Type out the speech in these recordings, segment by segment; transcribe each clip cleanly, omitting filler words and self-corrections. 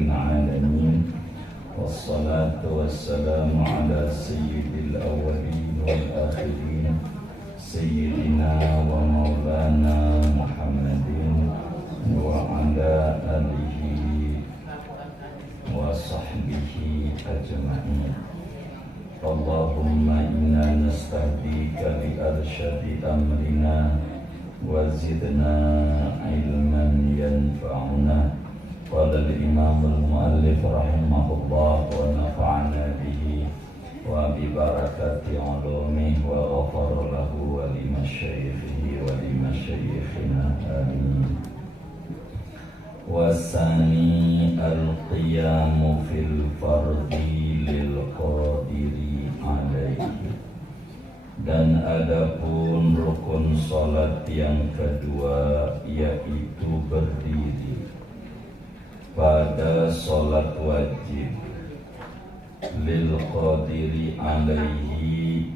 العالمين والصلاة والسلام على سيد الأولين والآخرين سيدنا ومولانا محمد وعلى آله وصحبه أجمعين. اللهم إنا نستهديك لأرشد أمرنا وزدنا علما ينفعنا. قال الإمام المؤلف رحمه الله ونفعنا به وببركة علومه وغفر له ولمشايخه ولمشايخنا آمين. والثاني القيام في الفرض للقادر عليه. Dan adapun rukun salat yang kedua yaitu berdiri pada salat wajib lil qadiri alaihi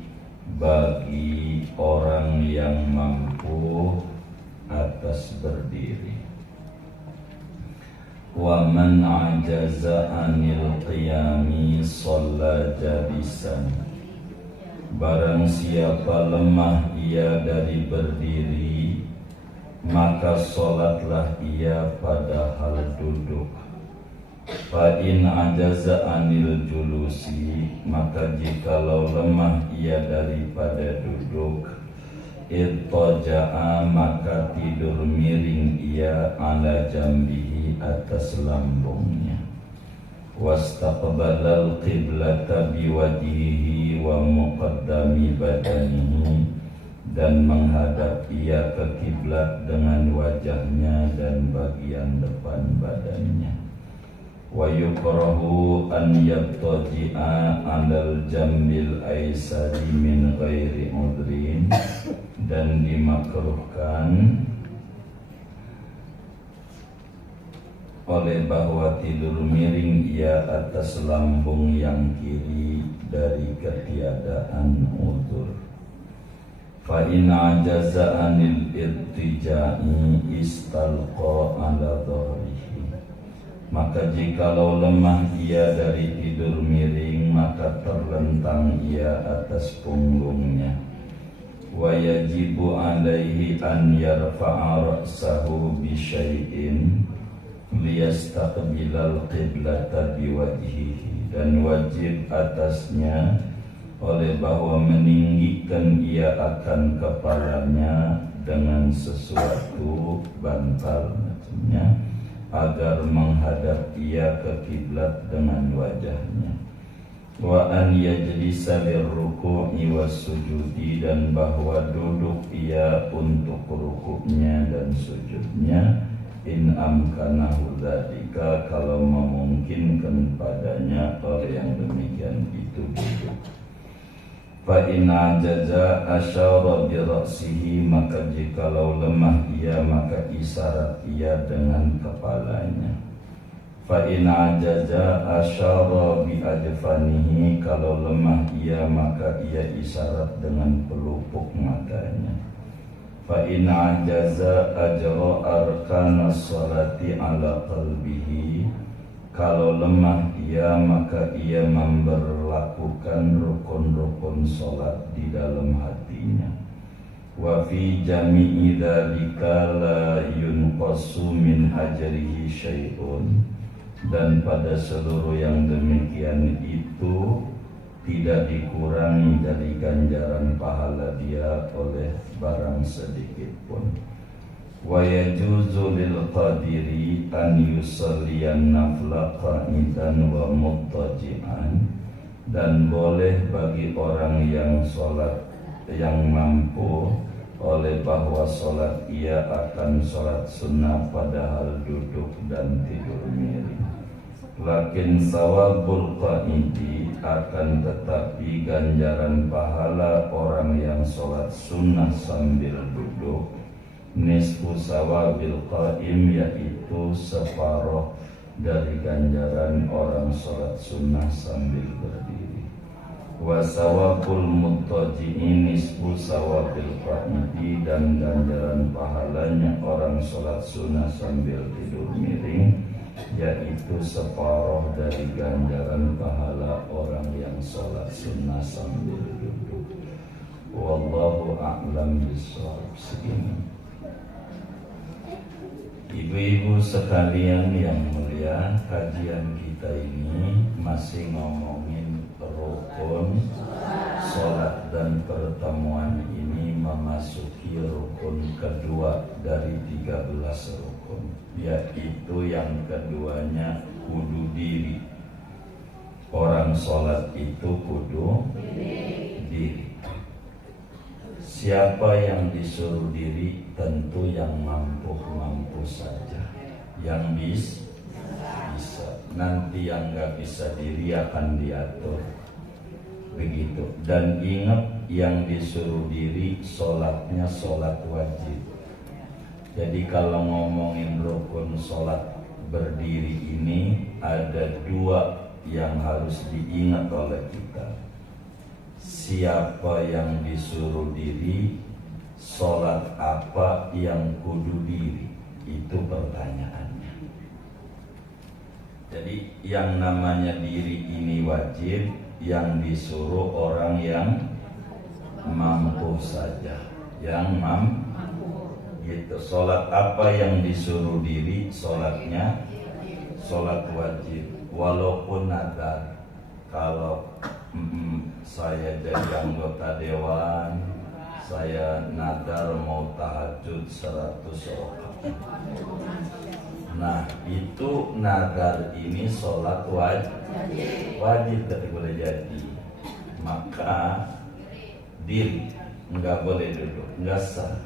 bagi orang yang mampu atas berdiri. Wa man ajaza anil qiyami shalla jalisan. Barang siapa lemah ia dari berdiri, maka sholatlah ia pada hal duduk. Fa in ajaza anil julusi, maka jikalau lemah ia daripada duduk, irtaja'a maka tidur miring ia ala jambihi atas lambungnya. Wastaqbalal qiblata biwajhihi wa muqaddami badanihi, dan menghadap ia ke kiblat dengan wajahnya dan bagian depan badannya. Wa yukrahu an yattaji'a 'alal jambil aisari min ghairi udrin, dan dimakruhkan oleh bahwa tidur miring ia atas lambung yang kiri dari ketiadaan udzur. Fa in ajaza anil irtija'i istalqa ala dhahrihi, maka jikalau lemah ia dari tidur miring maka terlentang ia atas punggungnya. Wa yajibu alaihi an yarfa'a ra'sahu bi syai'in liyastaqbilal qiblata biwajhihi, dan wajib atasnya oleh bahwa meninggikan ia akan kepalanya dengan sesuatu bantal maksudnya agar menghadap ia ke kiblat dengan wajahnya. Wa an yajlisa lirruku'i wassujudi, dan bahwa duduk ia untuk rukuknya dan sujudnya. In amkanahu dzalika, kalau memungkinkan padanya oleh yang demikian itu duduk. Fa in ajaza asyara bi ra'sihi, maka jikalau lemah ia maka isyarat ia dengan kepalanya. Fa in ajaza asyara bi ajfanihi, kalau lemah ia maka ia isyarat dengan pelupuk matanya. Fa in ajaza ajra arkanas sholati ala qalbihi, kalau lemah ia maka ia memberlakukan rukun-rukun salat di dalam hatinya. Wa fi jami'i dzalika la yunqasu min ajrihi syai'un, dan pada seluruh yang demikian itu tidak dikurangi dari ganjaran pahala dia oleh barang sedikit pun. Wa yajuzu lil qadiri an yusalliyan nafla qa'idan wa muttaji'an, dan boleh bagi orang yang sholat yang mampu oleh bahwa sholat ia akan sholat sunnah padahal duduk dan tidur miring. Lakin sawabul qa'idi, akan tetapi ganjaran pahala orang yang sholat sunnah sambil duduk, nisfu sawabil qa'im, yaitu separuh dari ganjaran orang sholat sunnah sambil berdiri. Wa sawabul muttaji'in nisfu sawabil qa'idi, dan ganjaran pahalanya orang sholat sunnah sambil tidur miring yaitu separuh dari ganjaran pahala orang yang sholat sunnah sambil duduk. Wallahu a'lam bishawab. Segini. Ibu-ibu sekalian yang mulia, kajian kita ini masih ngomongin rukun sholat, dan pertemuan ini memasuki rukun kedua dari 13 rukun, yaitu yang keduanya kudu diri. Orang sholat itu kudu diri. Siapa yang disuruh diri? Tentu yang mampu saja, yang bisa. Nanti yang gak bisa diri akan diatur. Begitu. Dan ingat, yang disuruh diri sholatnya sholat wajib. Jadi kalau ngomongin rukun sholat berdiri ini, ada dua yang harus diingat oleh kita. Siapa yang disuruh diri, sholat apa yang kudu diri, itu pertanyaannya. Jadi yang namanya diri ini wajib, yang disuruh orang yang mampu saja, yang mampu. Gitu. Sholat apa yang disuruh diri, sholatnya sholat wajib, walaupun nadar. Kalau saya jadi anggota dewan, saya nadar mau tahajud 100 rakaat. Nah, itu nadar ini sholat wajib tapi boleh jadi. Maka diri, nggak boleh duduk, nggak sah.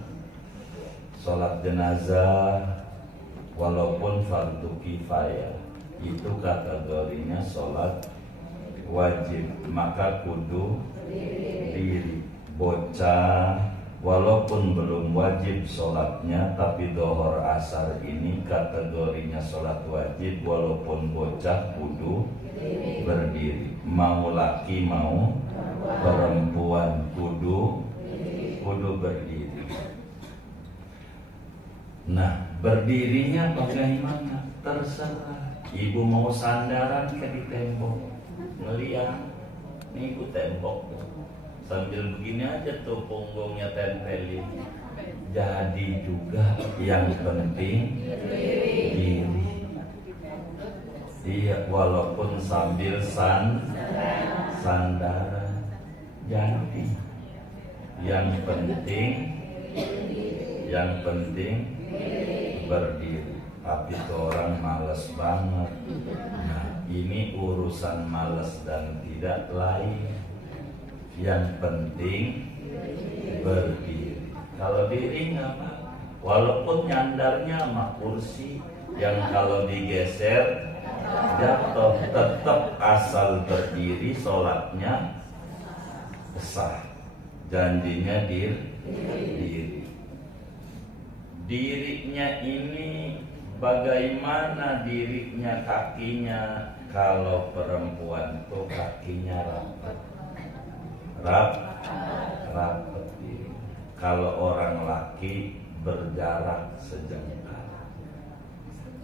Sholat jenazah walaupun fardu kifayah, itu kategorinya sholat wajib, maka kudu diri. Bocah walaupun belum wajib sholatnya, tapi dohor asar ini kategorinya sholat wajib, walaupun bocah kudu berdiri. Mau laki mau perempuan kudu berdiri. Nah, berdirinya bagaimana? Terserah. Ibu mau sandaran ke di tembok, ngeliat nih ibu tembok tuh, sambil begini aja tuh punggungnya tempelin. Jadi juga yang penting diri. Iya, walaupun sambil sandaran. Jadi yang penting berdiri. Tapi tuh orang malas banget. Nah, ini urusan malas dan tidak lain. Yang penting berdiri. Kalau diri nggak apa, walaupun nyandarnya sama kursi yang kalau digeser jatuh, tetap asal berdiri sholatnya sah. Janjinya diri. Dirinya ini bagaimana dirinya? Kakinya, kalau perempuan tuh kakinya rapat diri. Kalau orang laki berjarak sejengkal.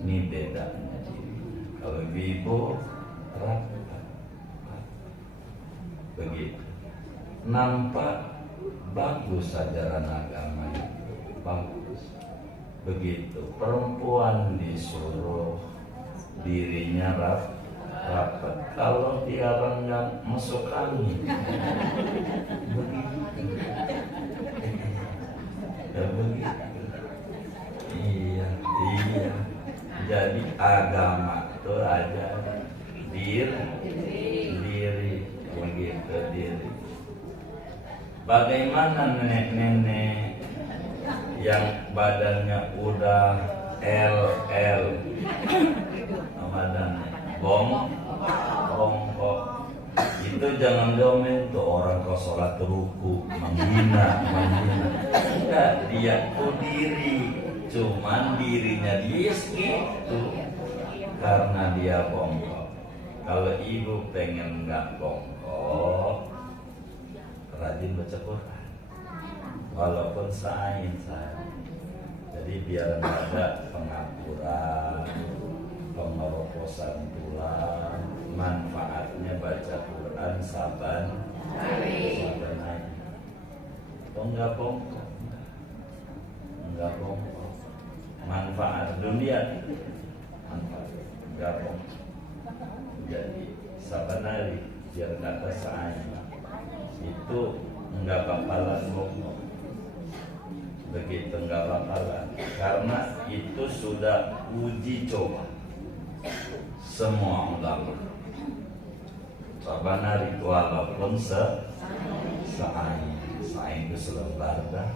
Ini bedanya diri. Kalau ibu rapat. Begitu. Nampak bagus ajaran agama itu, bagus. Begitu. Perempuan disuruh dirinya rapat. Kalau dia renggang masuk angin. Begitu. Ya begitu. Iya. Jadi agama itu aja diri. Begitu diri. Bagaimana nenek-nenek yang badannya udah LL, badannya bongkok, itu jangan domen tuh orang kau sholat ruku menghina. Enggak, dia tuh diri, cuman dirinya dia segitu karena dia bongkok. Kalau ibu pengen nggak bongkok, rajin baca Quran, walaupun sain. Jadi biar nggak ada pengapuran, pengeroposan tulang, manfaatnya baca Quran saban hari. Enggak bongkok, manfaat dunia, manfaat enggak bongkok. Jadi saban hari biar kata saya itu enggak bakalan bongkok. Begitu enggak bakalan, karena itu sudah uji coba semua ulama. Saban hari walaupun seain itu selembar dah.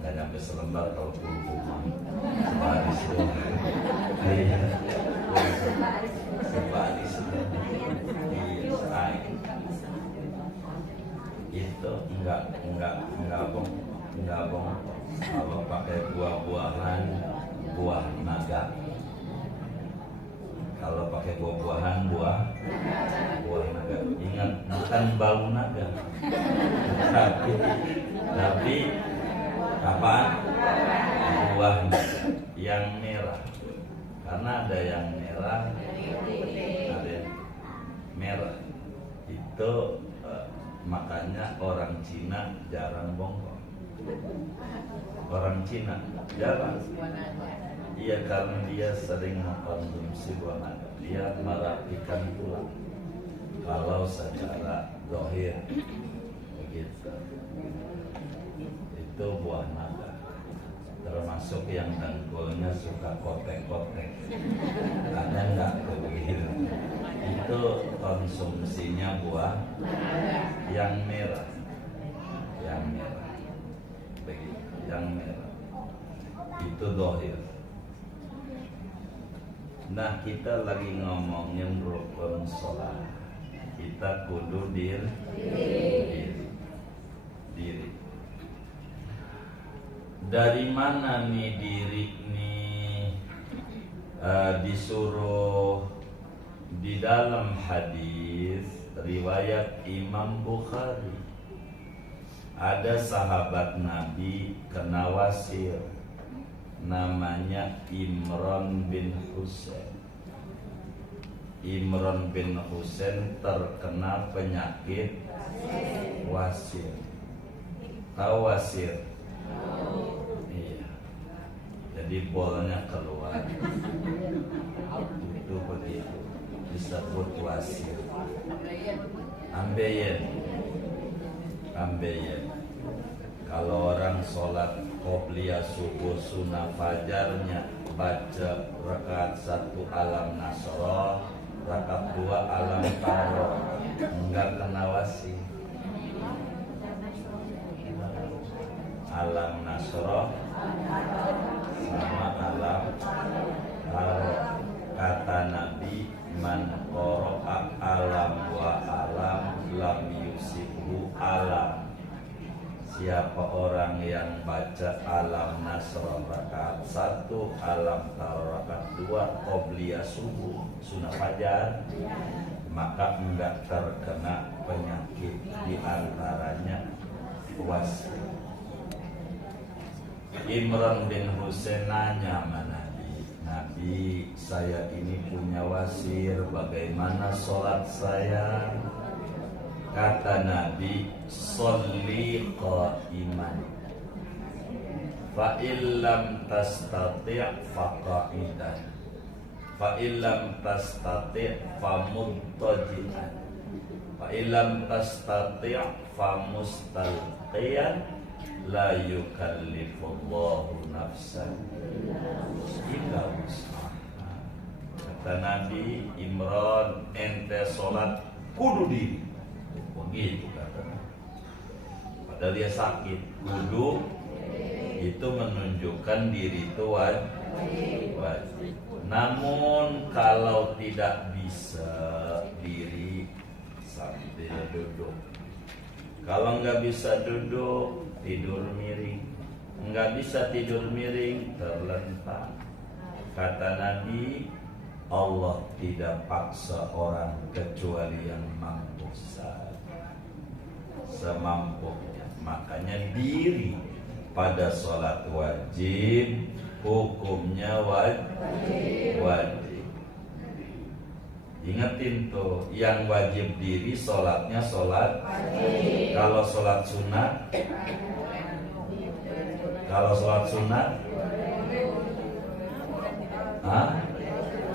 Nggak nyampe selembar kalau kurkuma sebaris doang. Iya, sebaris doang. Iya, seain itu enggak bohong. Kalau pakai buah-buahan, buah naga. Kalau pakai buah-buahan, buah naga. Ingat, bukan bau naga, tapi apa? Buah naga yang merah. Karena ada yang merah, ada yang merah. Itu makanya orang Cina jarang bongkok. Orang Cina jarang. Iya, karena dia sering mengkonsumsi buah naga. Dia merapikan tulang. Kalau secara zahir begitu. Itu buah naga. Termasuk yang dengkulnya suka kotek-kotek. Ada enggak begitu? Itu konsumsinya buah yang merah. Yang merah. Begitu, yang merah. Itu zahir. Nah, kita lagi ngomongin rukun sholat. Kita kudu diri. Dari mana nih diri nih disuruh? Di dalam hadis riwayat Imam Bukhari, ada sahabat Nabi kena wasir, namanya Imran bin Husain. Imran bin Husain terkena penyakit wasir. Tahu wasir? Iya. Jadi bolanya keluar. Itu begitu. Disebut wasir. Ambeien. Kalau orang sholat qobliyah subuh sunnah fajarnya baca rakaat 1 alam nasroh, rakaat 2 alam taro, enggak kena wasir. Alam nasroh sama alam taro. Kata Nabi, man qara'a alam wa alam lam yusibhu alam. Siapa orang yang baca alam nasroh rakaat 1, alam taro rakaat 2, qobliyah subuh sunnah fajar, maka enggak terkena penyakit, diantaranya wasir. Imran bin Husain nanya sama Nabi, saya ini punya wasir, bagaimana sholat saya? Kata Nabi, sholli qa'iman, fa illam tastati' fa qa'idan, fa illam tastati' fa muttaji'an, fa illam tastati' fa mustalqiyan, la yukallifullahu nafsan illa wus'aha. Kata Nabi, Imran, ente sholat kudu diri. Begitu katanya. Padahal dia sakit. Kudu itu menunjukkan diri itu wajib. Namun kalau tidak bisa diri sambil duduk. Kalau nggak bisa duduk, tidur miring. Nggak bisa tidur miring, terlentang. Kata Nabi, Allah tidak paksa orang kecuali yang mampu semampunya. Makanya diri pada sholat wajib hukumnya wajib. Ingetin tuh, yang wajib diri sholatnya sholat wajib. Kalau sholat sunat,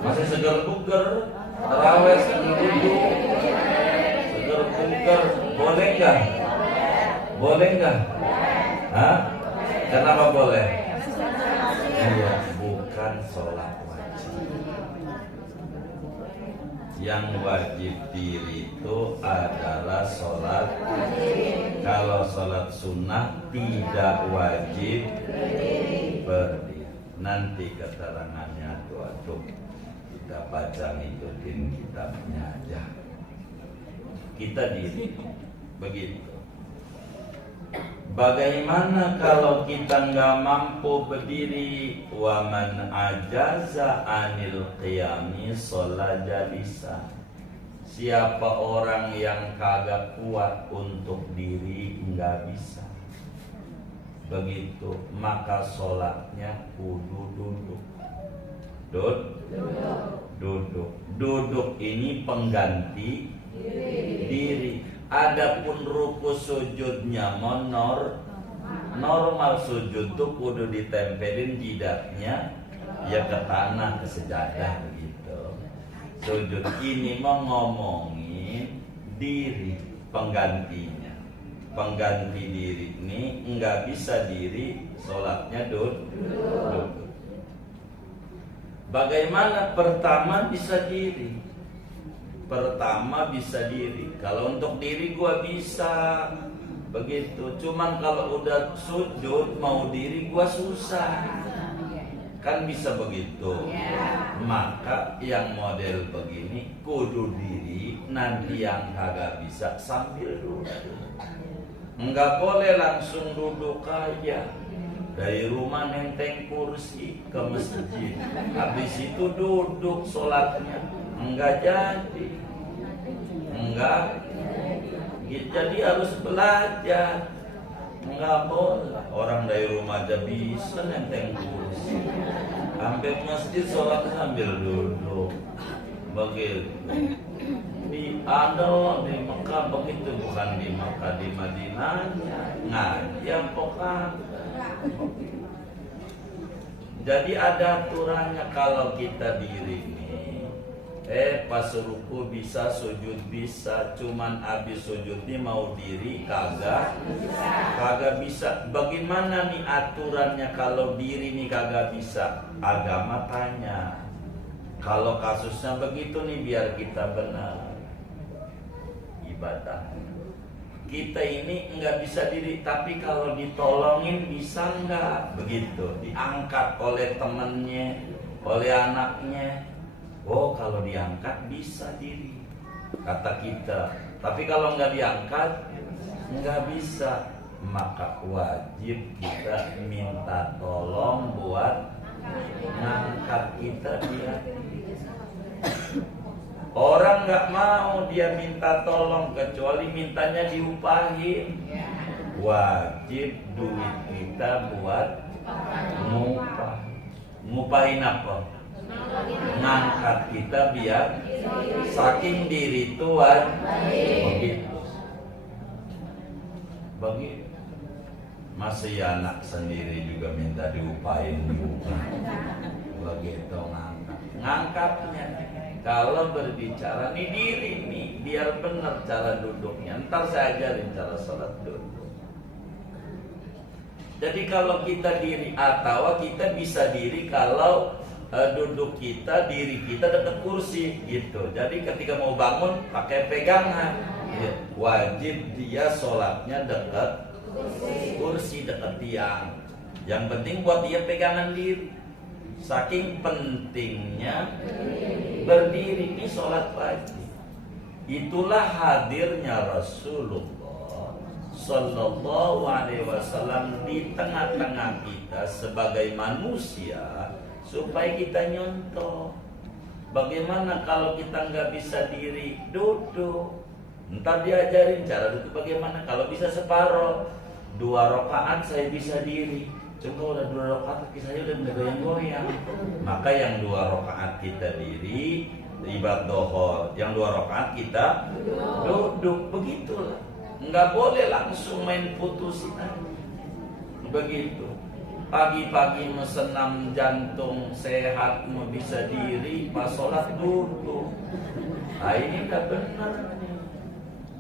masih seger buger, tarawih seger buger, boleh nggak? Kenapa boleh? Iya, bukan sholat wajib. Yang wajib diri itu adalah sholat wajib. Kalau sholat sunnah tidak wajib berdiri. Nanti keterangannya tuh kita baca, ngikutin kitabnya aja. Kita diri begitu. Bagaimana kalau kita nggak mampu berdiri? Wa man ajaza anil qiyami sholat jalisa. Siapa orang yang kagak kuat untuk diri, nggak bisa begitu, maka sholatnya kudu duduk ini pengganti diri. Adapun ruku sujudnya normal sujud tuh kudu ditempelin jidatnya ya ke tanah, ke sejadah begitu. Sujud ini mau ngomongin diri penggantinya. Pengganti diri ini enggak bisa diri, sholatnya duduk. Bagaimana pertama bisa diri? Kalau untuk diri gua bisa begitu. Cuman kalau udah sujud mau diri gua susah. Kan bisa begitu. Maka yang model begini kudu diri, nanti yang kagak bisa sambil duduk. Enggak boleh langsung duduk aja. Dari rumah nenteng kursi ke masjid, habis itu duduk sholatnya. Enggak jadi. Jadi harus belajar. Enggak boleh. Orang dari rumah aja bisa nenteng kursi, sampai masjid sholat sambil duduk. Begitu. Di Mekah begitu, bukan di Mekah, di Madinahnya ngaji pokoknya. Jadi ada aturannya. Kalau kita diri pas ruku bisa, sujud bisa, cuman abis sujud nih mau diri kagak bisa. Bagaimana nih aturannya kalau diri nih kagak bisa? Agama tanya. Kalau kasusnya begitu nih, biar kita benar ibadah. Kita ini nggak bisa diri, tapi kalau ditolongin bisa nggak? Begitu, diangkat oleh temennya, oleh anaknya. Oh, kalau diangkat bisa diri, kata kita. Tapi kalau nggak diangkat, nggak bisa. Maka wajib kita minta tolong buat ngangkat kita dia. Orang nggak mau dia minta tolong, kecuali mintanya diupahin. Wajib duit kita buat ngupah. Ngupahin apa? Ngangkat kita biar saking diri tuan begitu. Masih anak sendiri juga minta diupahin juga. Begitu ngangkatnya. Kalau berbicara nih diri nih, biar benar cara duduknya. Ntar saya ajarin cara sholat duduk. Jadi kalau kita diri, atau kita bisa diri kalau duduk kita, diri kita dekat kursi gitu. Jadi ketika mau bangun pakai pegangan, wajib dia sholatnya dekat kursi, dekat tiang. Yang penting buat dia pegangan diri. Saking pentingnya berdiri ini sholat wajib. Itulah hadirnya Rasulullah Sallallahu Alaihi Wasallam di tengah-tengah kita sebagai manusia, supaya kita nyontoh. Bagaimana kalau kita nggak bisa diri, duduk. Ntar diajarin cara duduk bagaimana. Kalau bisa separoh, 2 rakaat saya bisa diri, Coba udah 2 rakaat kaki saya udah goyang-goyang. Maka yang 2 rakaat kita diri ibadah dohor, yang 2 rakaat kita duduk. Begitulah. Nggak boleh langsung main putusin aja. Begitu. Pagi-pagi mesenam jantung sehat, mau bisa diri, pas sholat duduk. Nah ini nggak benar.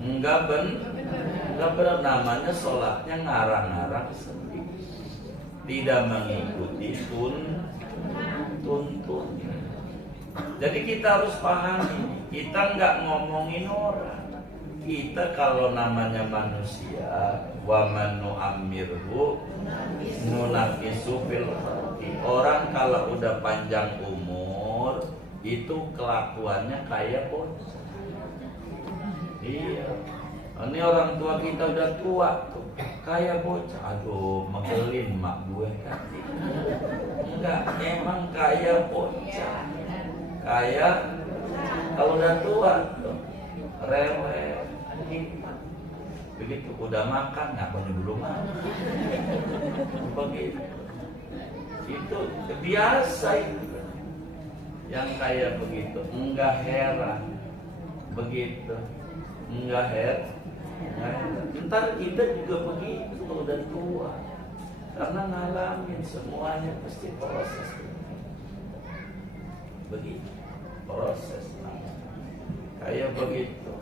Nggak benar, namanya sholatnya ngarang-ngarang sendiri. Tidak mengikuti tuntun. Jadi kita harus pahami, kita nggak ngomongin orang. Kita kalau namanya manusia, wa man nu'ammirhu nunaqisu fil khalqi. Orang kalau udah panjang umur, itu kelakuannya kayak bocah. Iya. Ini orang tua kita udah tua tuh, kayak bocah. Aduh, megelin mak gue kan. Enggak, emang kayak bocah. Kayak kalau udah tua tuh, rewel. Begitu udah makan ngapain belum makan. Begitu. Itu biasa itu. Yang kayak begitu, enggak heran. Begitu. Enggak heran. Ntar kita juga begitu kalau udah tua. Karena ngalamin semuanya pasti proses. Begitu. Proses. Kayak begitu.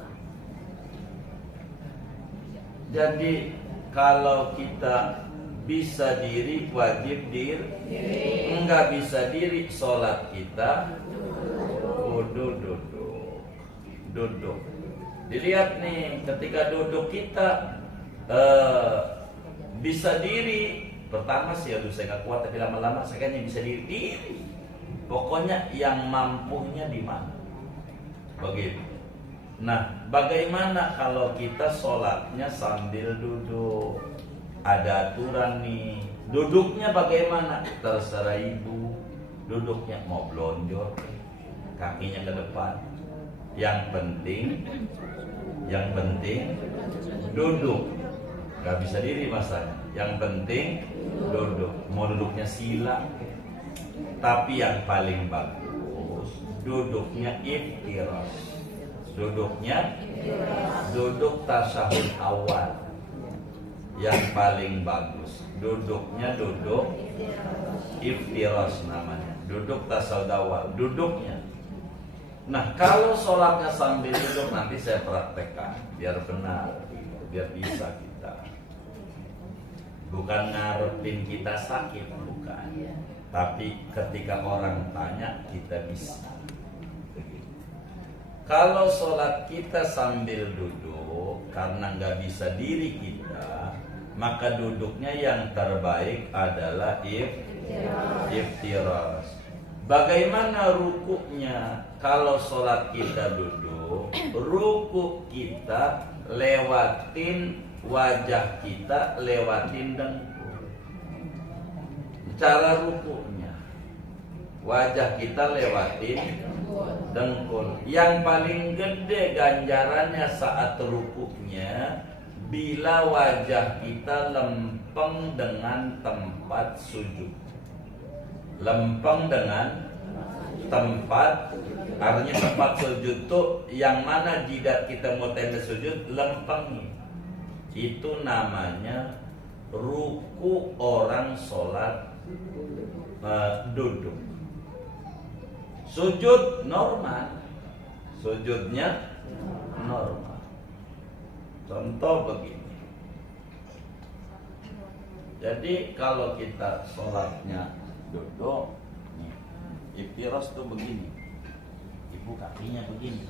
Jadi kalau kita bisa diri, wajib diri. Enggak bisa diri, sholat kita duduk. Dilihat nih, ketika duduk kita bisa diri. Pertama sih, aduh saya nggak kuat, tapi lama-lama saya kayaknya bisa diri. Pokoknya yang mampunya di mana. Begitu. Nah, bagaimana kalau kita sholatnya sambil duduk? Ada aturan nih. Duduknya bagaimana? Terserah ibu. Duduknya mau blonjor, kakinya ke depan. Yang penting duduk. Gak bisa diri masanya. Yang penting duduk. Mau duduknya sila, tapi yang paling bagus duduknya iftiras. Duduknya duduk tasyahud awal. Yang paling bagus duduknya duduk iftiras namanya. Duduk tasyahud awal. Duduknya. Nah, kalau sholatnya sambil duduk nanti saya praktekkan biar benar, biar bisa kita. Bukan ngarepin kita sakit, bukan. Tapi ketika orang tanya kita bisa. Kalau sholat kita sambil duduk karena nggak bisa diri kita, maka duduknya yang terbaik adalah iftiras. Bagaimana rukuknya? Kalau sholat kita duduk, rukuk kita lewatin wajah kita, lewatin dengkul. Cara rukuknya, wajah kita lewatin dengkul. Yang paling gede ganjarannya saat rukuknya bila wajah kita lempeng dengan tempat sujud. Lempeng dengan tempat, artinya tempat sujud tuh yang mana jidat kita mau tenda sujud lempeng. Itu namanya ruku orang sholat duduk. Sujud normal, sujudnya normal. Contoh begini. Jadi kalau kita sholatnya duduk, nih, iftiras tuh begini. Ibu kakinya begini.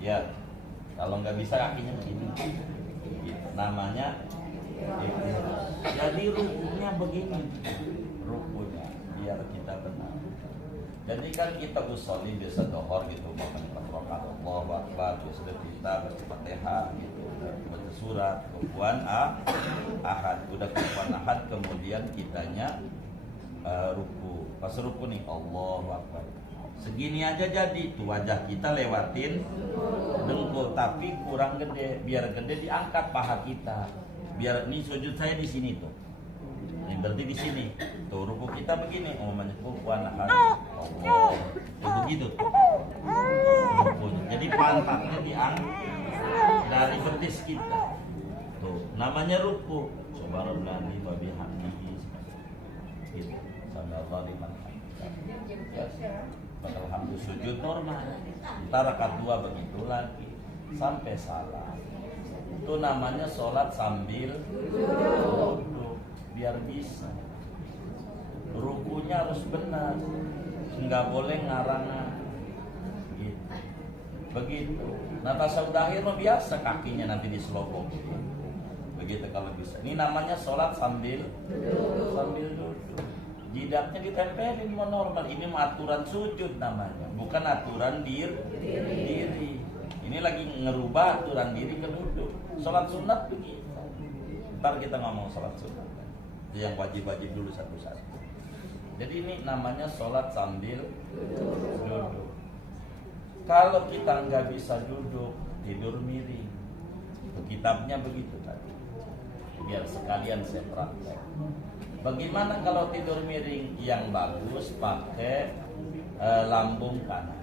Ya, kalau nggak bisa kakinya begini. Gitu. Namanya iftiras. Jadi rukunya begini. Rukunya biar kita benar. Jadi kan kita usolin biasa dohor gitu, makan rakaat Allahu Akbar, biasa kita baca Fatihah gitu, baca surat, kufuan ahad, udah kufuan ahad, kemudian kitanya ruku. Pas ruku nih Allahu Akbar. Segini aja jadi tuh wajah kita lewatin dengkul, tapi kurang gede. Biar gede diangkat paha kita. Biar nih sujud saya di sini tuh. Ini berarti di sini. Tuh ruku kita begini, umumnya kufuwan ahad. Allah. Tuh begitu. Rukunya. Jadi pantatnya diangkat dari betis kita. Tuh, namanya ruku. Subhanallahi wa bihamdihi. Gitu. Sampai Allah liman alhamdulillah. Sujud normal. Ntar rakaat 2 begitu lagi sampai salam. Itu namanya sholat sambil duduk, biar bisa. Rukunya harus benar, nggak boleh ngarangan. Gitu. Begitu. Nah tasawuf akhir biasa kakinya nanti diselobok. Begitu kalau bisa. Ini namanya sholat sambil duduk. Jidatnya ditempelin mau normal. Ini aturan sujud namanya, bukan aturan diri. Ini lagi ngerubah aturan diri ke duduk. Sholat sunat begitu. Ntar kita ngomong sholat sunat. Yang wajib-wajib dulu satu-satu. Jadi ini namanya sholat sambil duduk. Kalau kita nggak bisa duduk, tidur miring. Kitabnya begitu tadi. Biar sekalian saya praktek. Bagaimana kalau tidur miring? Yang bagus pakai lambung kanan.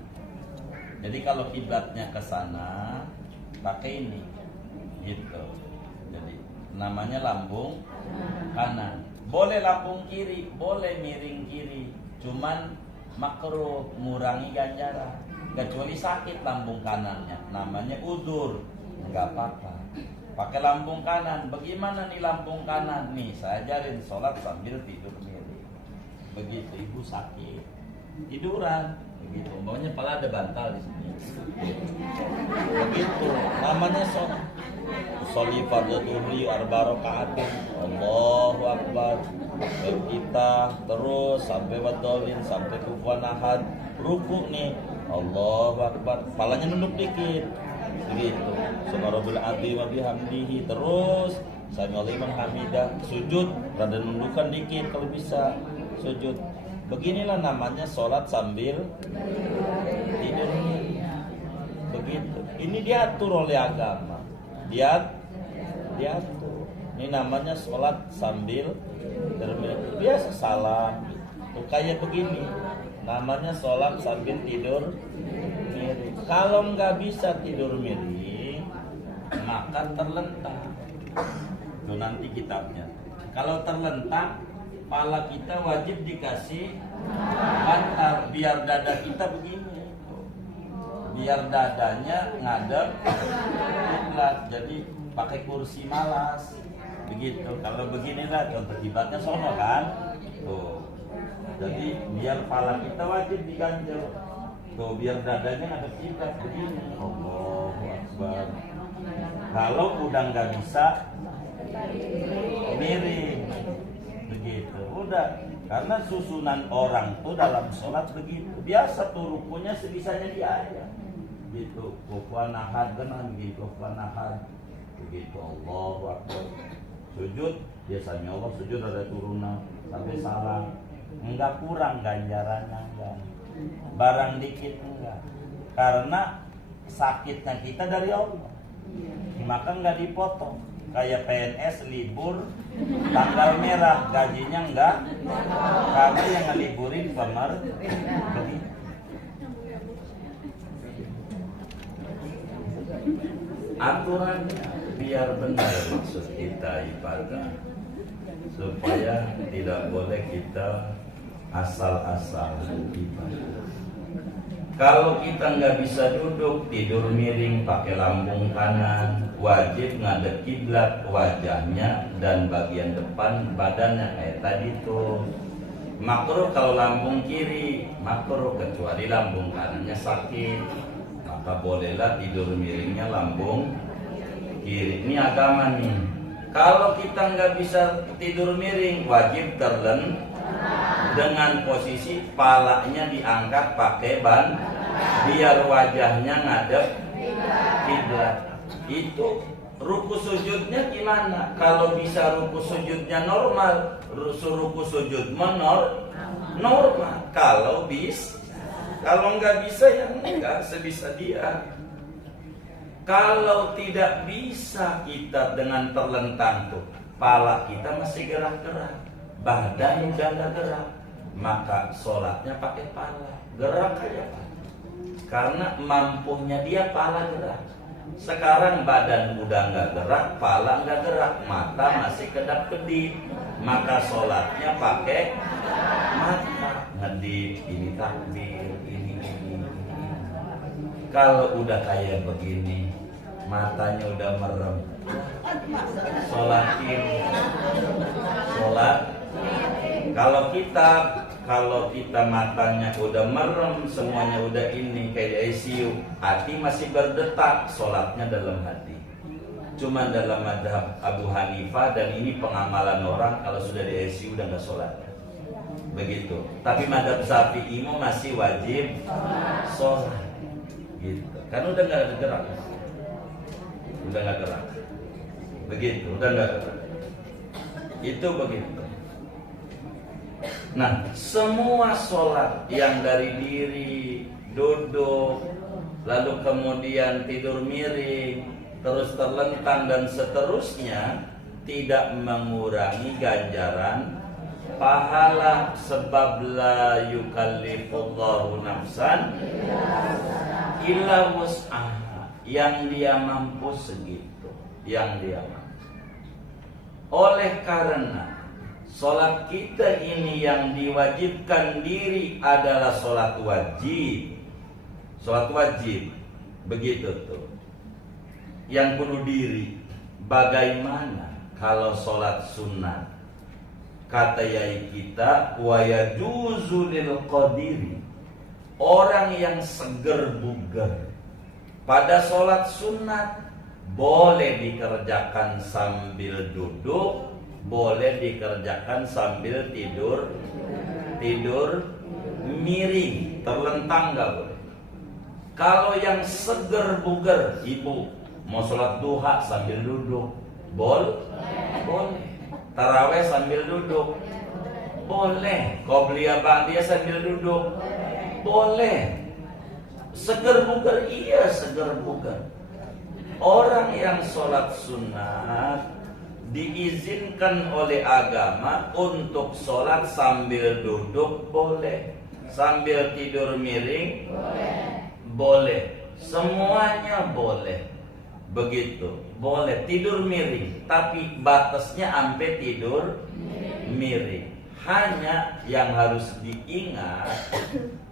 Jadi kalau kiblatnya ke sana, pakai ini, gitu. Jadi namanya lambung kanan. Boleh lambung kiri, boleh miring kiri. Cuman makruh, mengurangi ganjaran. Kecuali sakit lambung kanannya, namanya udzur, nggak apa-apa. Pakai lambung kanan. Bagaimana nih lambung kanan? Nih saya ajarin sholat sambil tidur miring. Begitu ibu sakit, tiduran. Begitu. Umpamanya pala ada bantal di sini. Begitu. Namanya sholat. Sholli fardhu dhuhri arba rakaatin. Allahu akbar. Kita terus sampai wadolin, sampai kufuwan ahad. Ruku nih. Allahu akbar. Palanya nunduk dikit. Begitu. Subhanallah azim wa bihamdihi. Terus sami liman hamidah. Sujud rada nundukkan dikit kalau bisa. Sujud. Beginilah namanya sholat sambil tidur. Begitu. Ini diatur oleh agama. Diatur. Ini namanya sholat sambil termiring. Biasa salam. Tuh kayak begini. Namanya sholat sambil tidur miring. Kalau nggak bisa tidur miring, maka terlentang. Tuh nanti kitabnya. Kalau terlentang, kepala kita wajib dikasih bantal biar dada kita begini. Biar dadanya ngadep kiblat. Jadi pakai kursi malas. Begitu. Kalau beginilah contoh kiblatnya sono kan. Tuh. Jadi biar kepala kita wajib diganjel. Tuh biar dadanya ngadep kiblat begini. Allahu akbar. Kalau udah nggak bisa miring. Begitu. Udah. Karena susunan orang tuh dalam sholat begitu. Biasa tuh rukunya sebisanya dia aja. Gitu. Kufuwan ahad kan begitu. Kufuwan ahad. Begitu. Allahu akbar. Sujud biasanya Allah sujud ada turunan sampai salam. Enggak kurang ganjarannya enggak. Barang dikit enggak. Karena sakitnya kita dari Allah. Maka enggak dipotong. Kayak PNS libur tanggal merah, gajinya enggak. Karena yang ngeliburin pemerintah. Aturannya biar benar maksud kita ibadah, supaya tidak boleh kita asal-asal ibadah. Kalau kita nggak bisa duduk, tidur miring pakai lambung kanan, wajib ngadep kiblat wajahnya dan bagian depan badannya kayak tadi tuh. Makruh kalau lambung kiri, makruh kecuali lambung kanannya sakit, maka bolehlah tidur miringnya lambung kiri. Ini agama nih. Kalau kita nggak bisa tidur miring, wajib terlen dengan posisi palanya diangkat pakai ban biar wajahnya ngadep kiblat. Itu ruku sujudnya gimana? Kalau bisa ruku sujudnya normal, ruku sujud normal. Kalau nggak bisa ya enggak, sebisa dia. Kalau tidak bisa kita dengan terlentang tuh, pala kita masih gerak-gerak. badan udah nggak gerak, maka sholatnya pakai pala, gerak aja Pak. Karena mampunya dia pala gerak. Sekarang badan udah nggak gerak, pala nggak gerak, mata masih kedap-kedip, maka sholatnya pakai mata, ngedip, ini takbir, ini. Kalau udah kayak begini, matanya udah merem, sholat. Kalau kita matanya udah merem, semuanya udah ini kayak ICU, hati masih berdetak, sholatnya dalam hati. Cuma dalam madhab Abu Hanifah, dan ini pengamalan orang, kalau sudah di ICU udah nggak sholat. Begitu. Tapi madhab Syafi'i masih wajib sholat. Gitu. Karena udah nggak ada gerak. Udah nggak gerak. Begitu. Udah nggak gerak. Itu begitu. Nah, semua sholat yang dari diri, duduk, lalu kemudian tidur miring, terus terlentang dan seterusnya, tidak mengurangi ganjaran pahala, sebab la yukallifullahu nafsan illa wus'aha, yang dia mampu segitu, yang dia mampu. Oleh karena sholat kita ini yang diwajibkan diri adalah sholat wajib. Sholat wajib, begitu tuh, yang bunuh diri. Bagaimana kalau sholat sunnah? Kata yai kita, wa yajuzu lil qadiri, orang yang seger bugar pada sholat sunat boleh dikerjakan sambil duduk, boleh dikerjakan sambil tidur miring, terlentang nggak boleh. Kalau yang seger bugar, ibu mau sholat duha sambil duduk, boleh. Taraweh sambil duduk, boleh. Qobliyah ba'diyah sambil duduk, boleh. Seger bugar, iya seger bugar. Orang yang sholat sunat diizinkan oleh agama untuk sholat sambil duduk, boleh. Sambil tidur miring, boleh. Semuanya boleh. Begitu, boleh tidur miring, tapi batasnya sampai tidur miring. Hanya yang harus diingat,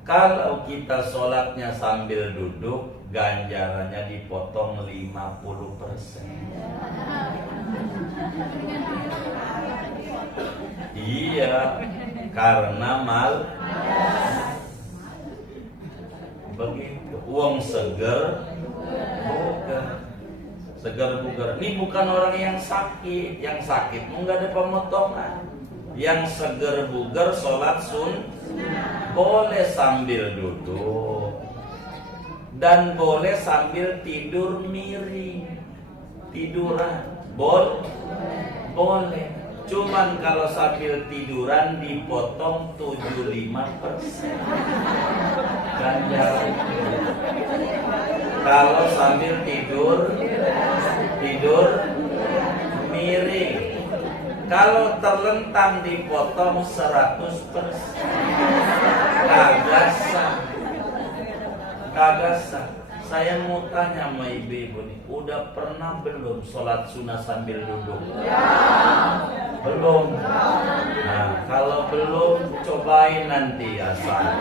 kalau kita sholatnya sambil duduk, ganjarannya dipotong 50%. Iya, karena begitu. Uang seger bugar. Segar bugar. Ini bukan orang yang sakit. Yang sakit enggak ada pemotongan. Yang segar bugar sholat boleh sambil duduk dan boleh sambil tidur miring, tiduran boleh. Cuman kalau sambil tiduran dipotong 75% ganjaran. Kalau sambil tidur miring, kalau terlentang dipotong 100%. Kagak sah. Saya mau tanya sama ibu-ibu nih, udah pernah belum sholat sunnah sambil duduk? Belum. Nah, kalau belum, cobain nanti asal.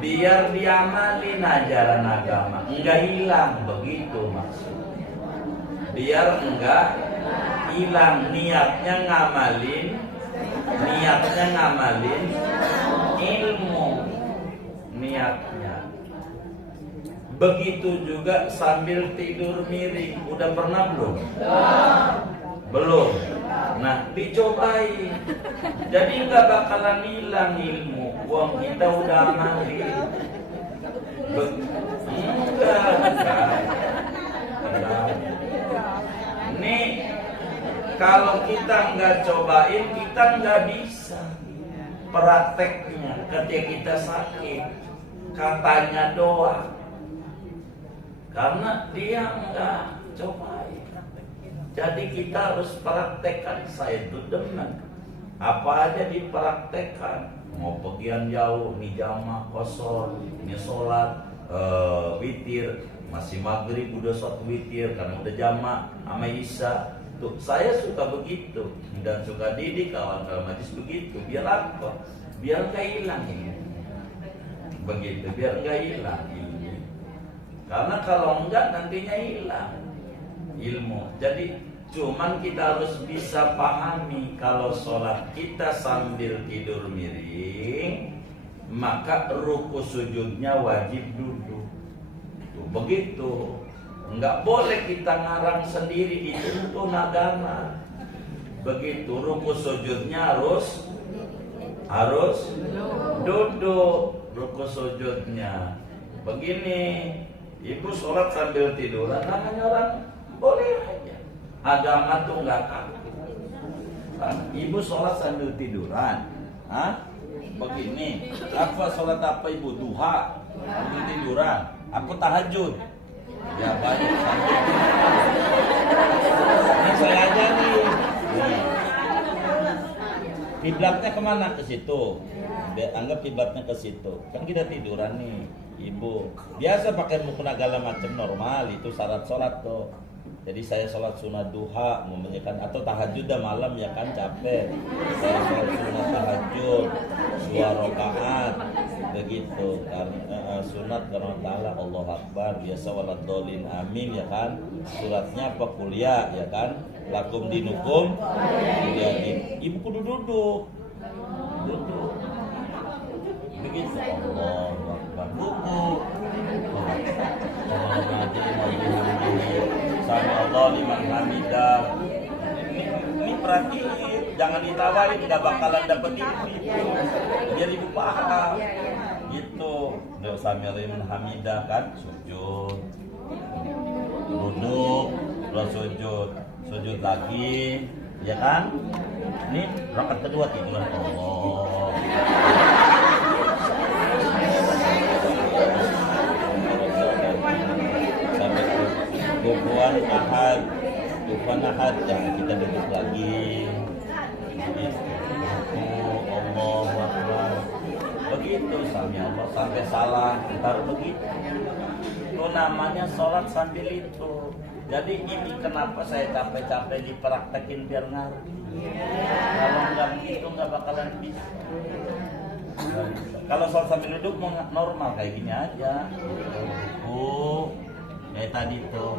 Biar diamalin ajaran agama, enggak hilang, begitu maksudnya. Biar enggak hilang, niatnya ngamalin ilmu, niatnya. Begitu juga sambil tidur miring, udah pernah belum? Belum. Nah, dicobain. Jadi nggak bakalan hilang ilmu. Uang kita udah amalin. Enggak. Nih, kalau kita nggak cobain, kita nggak bisa prakteknya. Ketika kita sakit, katanya doa. Karena dia nggak cobain. Jadi kita harus praktekkan. Saya itu demen Apa aja dipraktekkan. Mau pergian jauh, nih jamaah kosor, nih sholat witir, masih maghrib udah sholat witir karena udah jamaah sama isya. Tuh, saya suka begitu dan suka didik kawan-kawan majlis begitu. Biar apa? Biar nggak hilang ini. Begitu, biar nggak hilang ilmu. Karena kalau enggak nantinya hilang ilmu. Jadi cuman kita harus bisa pahami kalau sholat kita sambil tidur miring, maka ruku sujudnya wajib duduk. Tuh, begitu. Enggak boleh kita ngarang sendiri, dituntun agama. Begitu, ruku sujudnya harus duduk. Ruku sujudnya begini. Ibu sholat sambil tiduran, namanya orang boleh aja. Agama tuh nggak kaku. Ibu sholat sambil tiduran, begini. Apa sholat apa ibu? Duha sambil tiduran. Aku tahajud. Ya banyak sambil ini saya aja nih. Kiblatnya kemana? Ke situ. Anggap kiblatnya ke situ. Kan kita tiduran nih, ibu. Biasa pakai mukena segala macam normal, itu syarat sholat tuh. Jadi saya sholat sunat duha, memenyekan atau tahajud dah malam ya kan capek. Saya sholat sunat tahajud 2 rakaat begitu. Karena sunat karena ta'ala Allah Akbar biasa waladhdallin amin ya kan. Suratnya apa kuliah ya kan. Lakum dinukum kuliah. Ibu kudu duduk. Begitu Allah Akbar duduk. Sama Allah liman hamidah. Ini perhatiin, jangan ditawarin, nggak bakalan dapet ini. Biar ibu paham. Gitu. Udah sambil liman hamidah kan, sujud, duduk, terus sujud lagi, ya kan? Ini rakaat kedua tiduran Allah. Kufuwan ahad, jangan kita duduk lagi. Allahu Akbar. Begitu sampai Allah sampai salah, ntar begitu. Itu namanya sholat sambil itu. Jadi ini kenapa saya capek-capek dipraktekin biar ngerti. Kalau nggak begitu nggak bakalan bisa. Kalau sholat sambil duduk normal kayak gini aja. Kayak tadi tuh,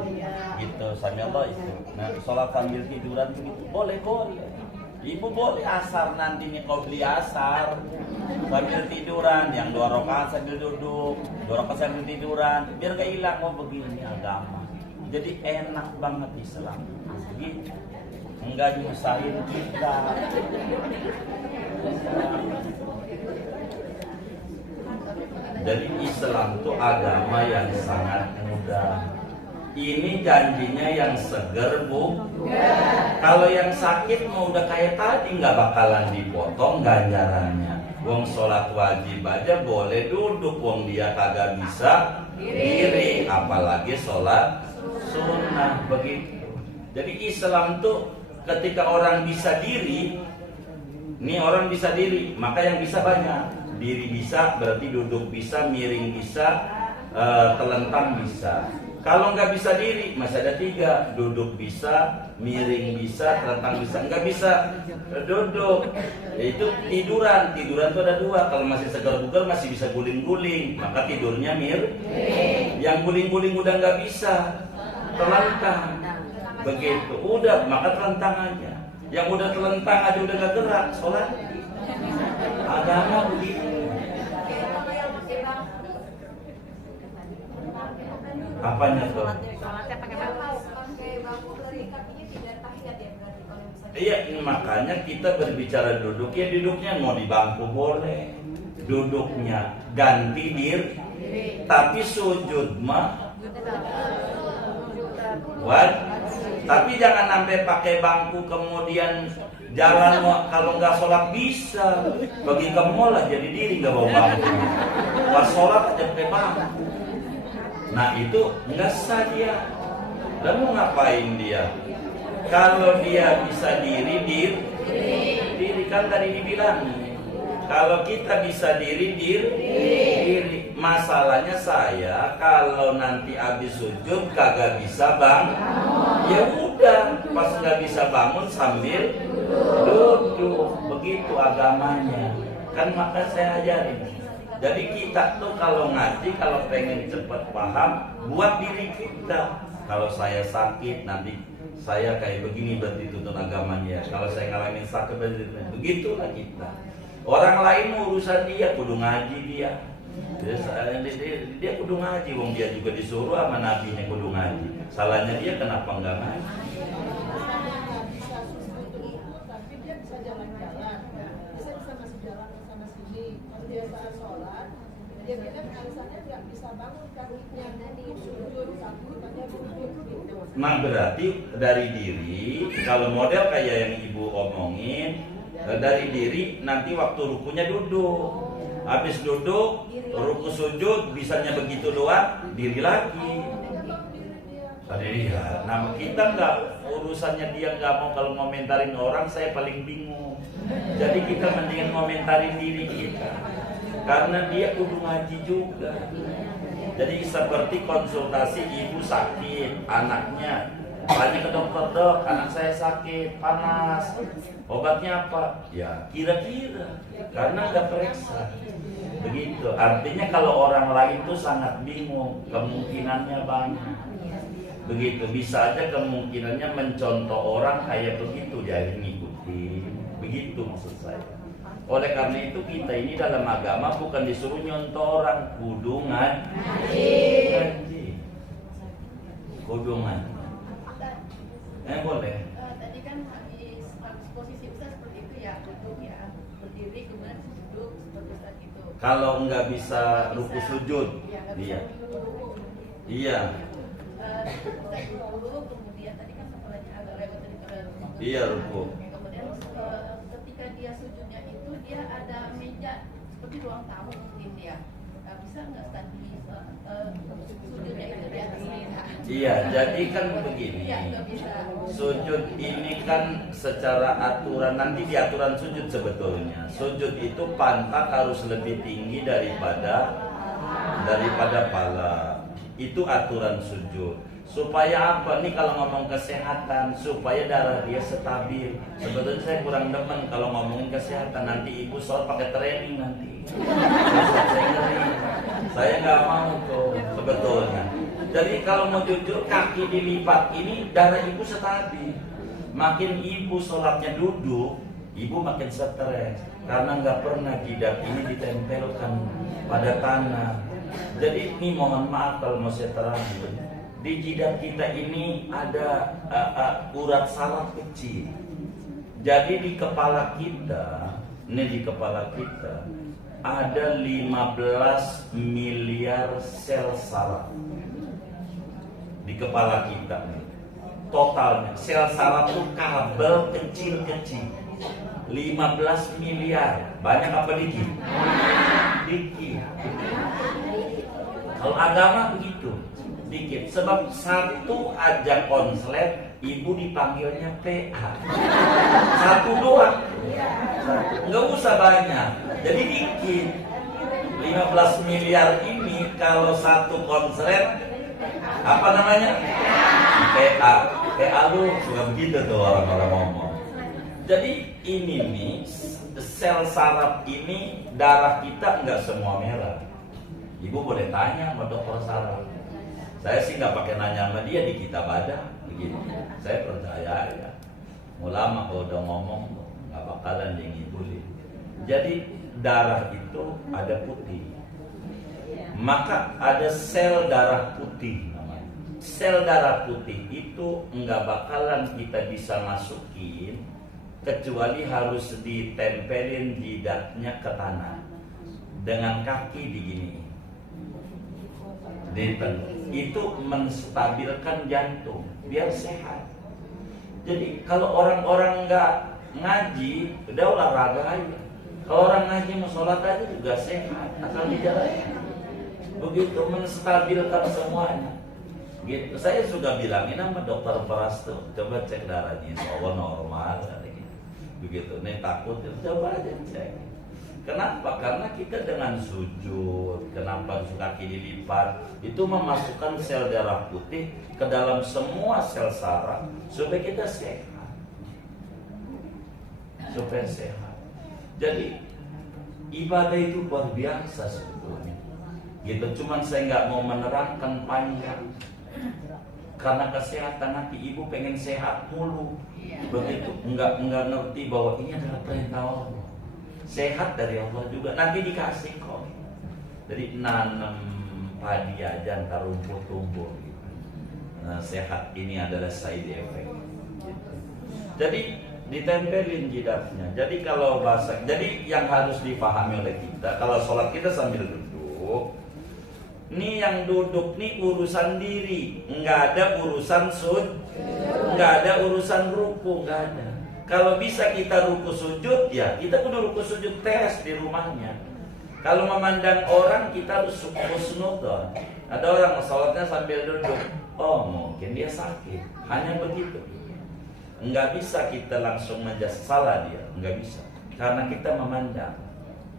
gitu sambil Allah itu. Nah, sholat sambil tiduran begitu boleh. Ibu boleh asar nanti nih kau beli asar sambil tiduran, yang 2 rakaat sambil duduk, 2 rakaat sambil tiduran, biar gak hilang begini agama. Jadi enak banget Islam, begitu. Enggak nyusahin kita. Jadi Islam itu agama yang sangat mudah. Ini janjinya yang seger, Bu. Kalau yang sakit mau udah kayak tadi nggak bakalan dipotong ganjarannya. Wong sholat wajib aja boleh duduk, wong dia kagak bisa diri, apalagi sholat sunnah begitu. Jadi Islam tuh ketika orang bisa diri, nih orang bisa diri, maka yang bisa banyak. Diri bisa, berarti duduk bisa, miring bisa, telentang bisa. Kalau nggak bisa diri, masih ada 3. Duduk bisa, miring bisa, telentang bisa. Nggak bisa duduk, itu tiduran. Tiduran itu ada 2. Kalau masih segar-bugar masih bisa guling-guling, maka tidurnya miring. Yang guling-guling udah nggak bisa, telentang. Begitu, udah, maka telentang aja. Yang udah telentang aja udah nggak gerak, sholat. Agama begitu. Apanya tuh? Iya, makanya kita berbicara duduk ya, duduknya mau di bangku boleh, duduknya ganti diri, tapi sujud mah tapi jangan sampai pakai bangku kemudian jalan. Kalau nggak sholat bisa pergi ke mall lah jadi diri nggak bawa bangku, pas sholat aja pakai bangku. Nah itu nggak sah dia. Dan mau ngapain dia? Kalau dia bisa diri Diri kan tadi dibilang. Kalau kita bisa diri. Masalahnya saya kalau nanti habis sujud kagak bisa bang. Ya udah, pas nggak bisa bangun sambil duduk. Begitu agamanya. Kan maka saya ajarin. Jadi kita tuh kalau ngaji, kalau pengen cepat paham, buat diri kita. Kalau saya sakit nanti saya kayak begini berarti tuntun agamanya. Kalau saya ngalamin sakit berarti begitulah kita. Orang lain urusan dia kudu ngaji dia. Dia kudu ngaji, wong dia juga disuruh sama nabinya kudu ngaji. Salahnya dia kenapa enggak ngaji? Bisa susu tapi dia bisa jalan-jalan, bisa masih jalan ke sana sini. Kalau dia saat sholat, dia bilang alasannya nggak bisa bangun kakinya di sujud satu, tanya sujud gitu. Nah berarti dari diri, kalau model kayak yang ibu omongin, dari diri nanti waktu rukunya duduk. Habis duduk, ruku sujud, bisanya begitu doang, diri lagi. Tadi ya, nah kita nggak urusannya dia nggak mau kalau ngomentarin orang, saya paling bingung. Jadi kita mendingan ngomentarin diri kita, karena dia kudu ngaji juga. Jadi seperti konsultasi ibu sakit, anaknya tanya ke dokter, dok, anak saya sakit, panas, obatnya apa? Ya kira-kira, karena nggak periksa. Begitu, artinya kalau orang lain tuh sangat bingung, kemungkinannya banyak. Begitu, bisa aja kemungkinannya mencontoh orang kayak begitu, dia ngikutin. Begitu maksud saya. Oleh karena itu kita ini dalam agama bukan disuruh nyontoh orang, kudu ngaji. Kudu ngaji. Boleh. Tadi kan habis posisi Ustaz seperti itu ya, duduk ya, berdiri kemudian duduk seperti Ustaz itu. Kalau nggak bisa ruku sujud, iya. Iya. Ustaz dulu, kemudian tadi kan sekolahnya agak repot tadi pada Iya ruku. Kemudian ketika dia sujudnya itu dia ada meja seperti ruang tamu mungkin ya. Bisa nggak Ustaz sujudnya itu di atas meja? Iya, jadi kan begini. Iya, nggak bisa. Sujud ini kan secara aturan, nanti di aturan sujud sebetulnya. Sujud itu pantat harus lebih tinggi daripada pala. Itu aturan sujud. Supaya apa? Nih kalau ngomong kesehatan, supaya darah dia stabil. Sebetulnya saya kurang demen kalau ngomongin kesehatan. Nanti ibu sholat pakai training nanti. Saya nggak mau tuh sebetulnya. Jadi kalau mau jujur, kaki dilipat ini darah ibu stabil. Makin ibu sholatnya duduk, ibu makin stres karena nggak pernah jidat ini ditempelkan pada tanah. Jadi ini mohon maaf kalau mau saya terangin, di jidat kita ini ada urat saraf kecil. Jadi di kepala kita, ada 15 miliar sel saraf di kepala kita. Totalnya sel saraf itu kabel kecil-kecil 15 miliar. Banyak apa dikit? Dikit. Kalau agama begitu, dikit. Sebab satu aja konslet, ibu dipanggilnya PA. Satu doang. Nggak usah banyak. Jadi dikit. 15 miliar ini kalau satu konslet, apa namanya? PA. PA lu suka begitu tuh orang-orang ngomong. Jadi ini nih, sel saraf ini, darah kita nggak semua merah. Ibu boleh tanya sama dokter saraf. Saya sih nggak pakai nanya sama dia, di kitab ada begitu. Saya percaya ya. Ulama kalau udah ngomong nggak bakalan dia ngibulin. Jadi darah itu ada putih. Maka ada sel darah putih namanya. Sel darah putih itu nggak bakalan kita bisa masukin kecuali harus ditempelin jidatnya ke tanah dengan kaki diginiin. Itu menstabilkan jantung biar sehat. Jadi kalau orang-orang nggak ngaji, udah olahraga aja. Kalau orang ngaji mau sholat aja juga sehat, asal dijalani. Begitu menstabilkan semuanya. Gitu. Saya juga bilangin sama dokter Pras tuh, coba cek darahnya, insya Allah normal. Gitu. begitu. Nih takut, coba aja cek. Kenapa? Karena kita dengan sujud, kenapa kaki dilipat, itu memasukkan sel darah putih ke dalam semua sel saraf supaya kita sehat, supaya sehat. Jadi ibadah itu luar biasa sebetulnya. Gitu, cuman saya nggak mau menerangkan panjang. Karena kesehatan nanti ibu pengen sehat mulu, begitu. Nggak ngerti bahwa ini adalah perintah Allah. Sehat dari Allah juga, nanti dikasih kok. Jadi nanam padi aja ntar rumput tumbuh gitu. Nah, sehat ini adalah side effect gitu. Jadi ditempelin jidatnya. Jadi kalau bahasa, jadi yang harus dipahami oleh kita, kalau sholat kita sambil duduk, nih yang duduk nih urusan diri, nggak ada urusan nggak ada urusan ruku, nggak ada. Kalau bisa kita ruku sujud, ya kita kudu ruku sujud tes di rumahnya. Kalau memandang orang, kita harus husnudon. Ada orang sholatnya sambil duduk, oh mungkin dia sakit, hanya begitu. Nggak bisa kita langsung menjudge salah dia, nggak bisa. Karena kita memandang.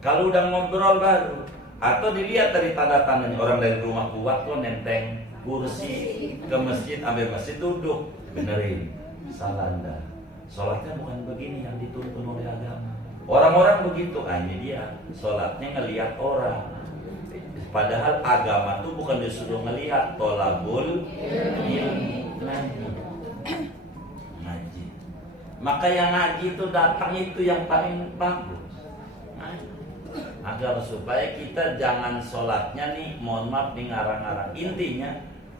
Kalau udah ngobrol baru, atau dilihat dari tanda-tandanya, orang dari rumah kuat kok nenteng kursi ke masjid, ambil masjid duduk, benerin, salah anda. Sholatnya bukan begini yang dituntun oleh agama. Orang-orang begitu, ini dia sholatnya ngelihat orang. Padahal agama itu bukan disuruh ngelihat, tolabul ilmi, ngaji. Maka yang ngaji itu datang itu yang paling bagus. Agar supaya kita jangan sholatnya nih, mohon maaf nih ngarang-ngarang. Intinya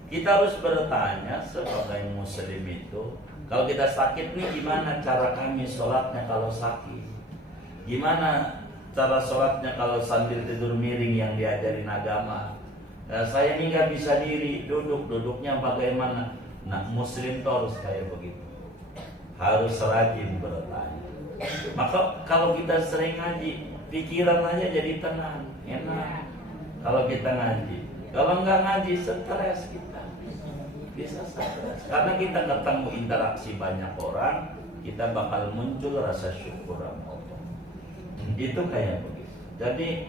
kita harus bertanya sebagai muslim itu, kalau kita sakit nih gimana cara kami sholatnya kalau sakit? Gimana cara sholatnya kalau sambil tidur miring yang diajarin agama? Nah, saya ini nggak bisa diri, duduknya bagaimana? Nah, muslim tuh harus kayak begitu, harus rajin bertanya. Maka kalau kita sering ngaji, pikiran aja jadi tenang, enak. Kalau kita ngaji, kalau nggak ngaji stres kita, bisa stres. Karena kita ketemu interaksi banyak orang, kita bakal muncul rasa syukur sama Allah. Itu kayak begitu. Jadi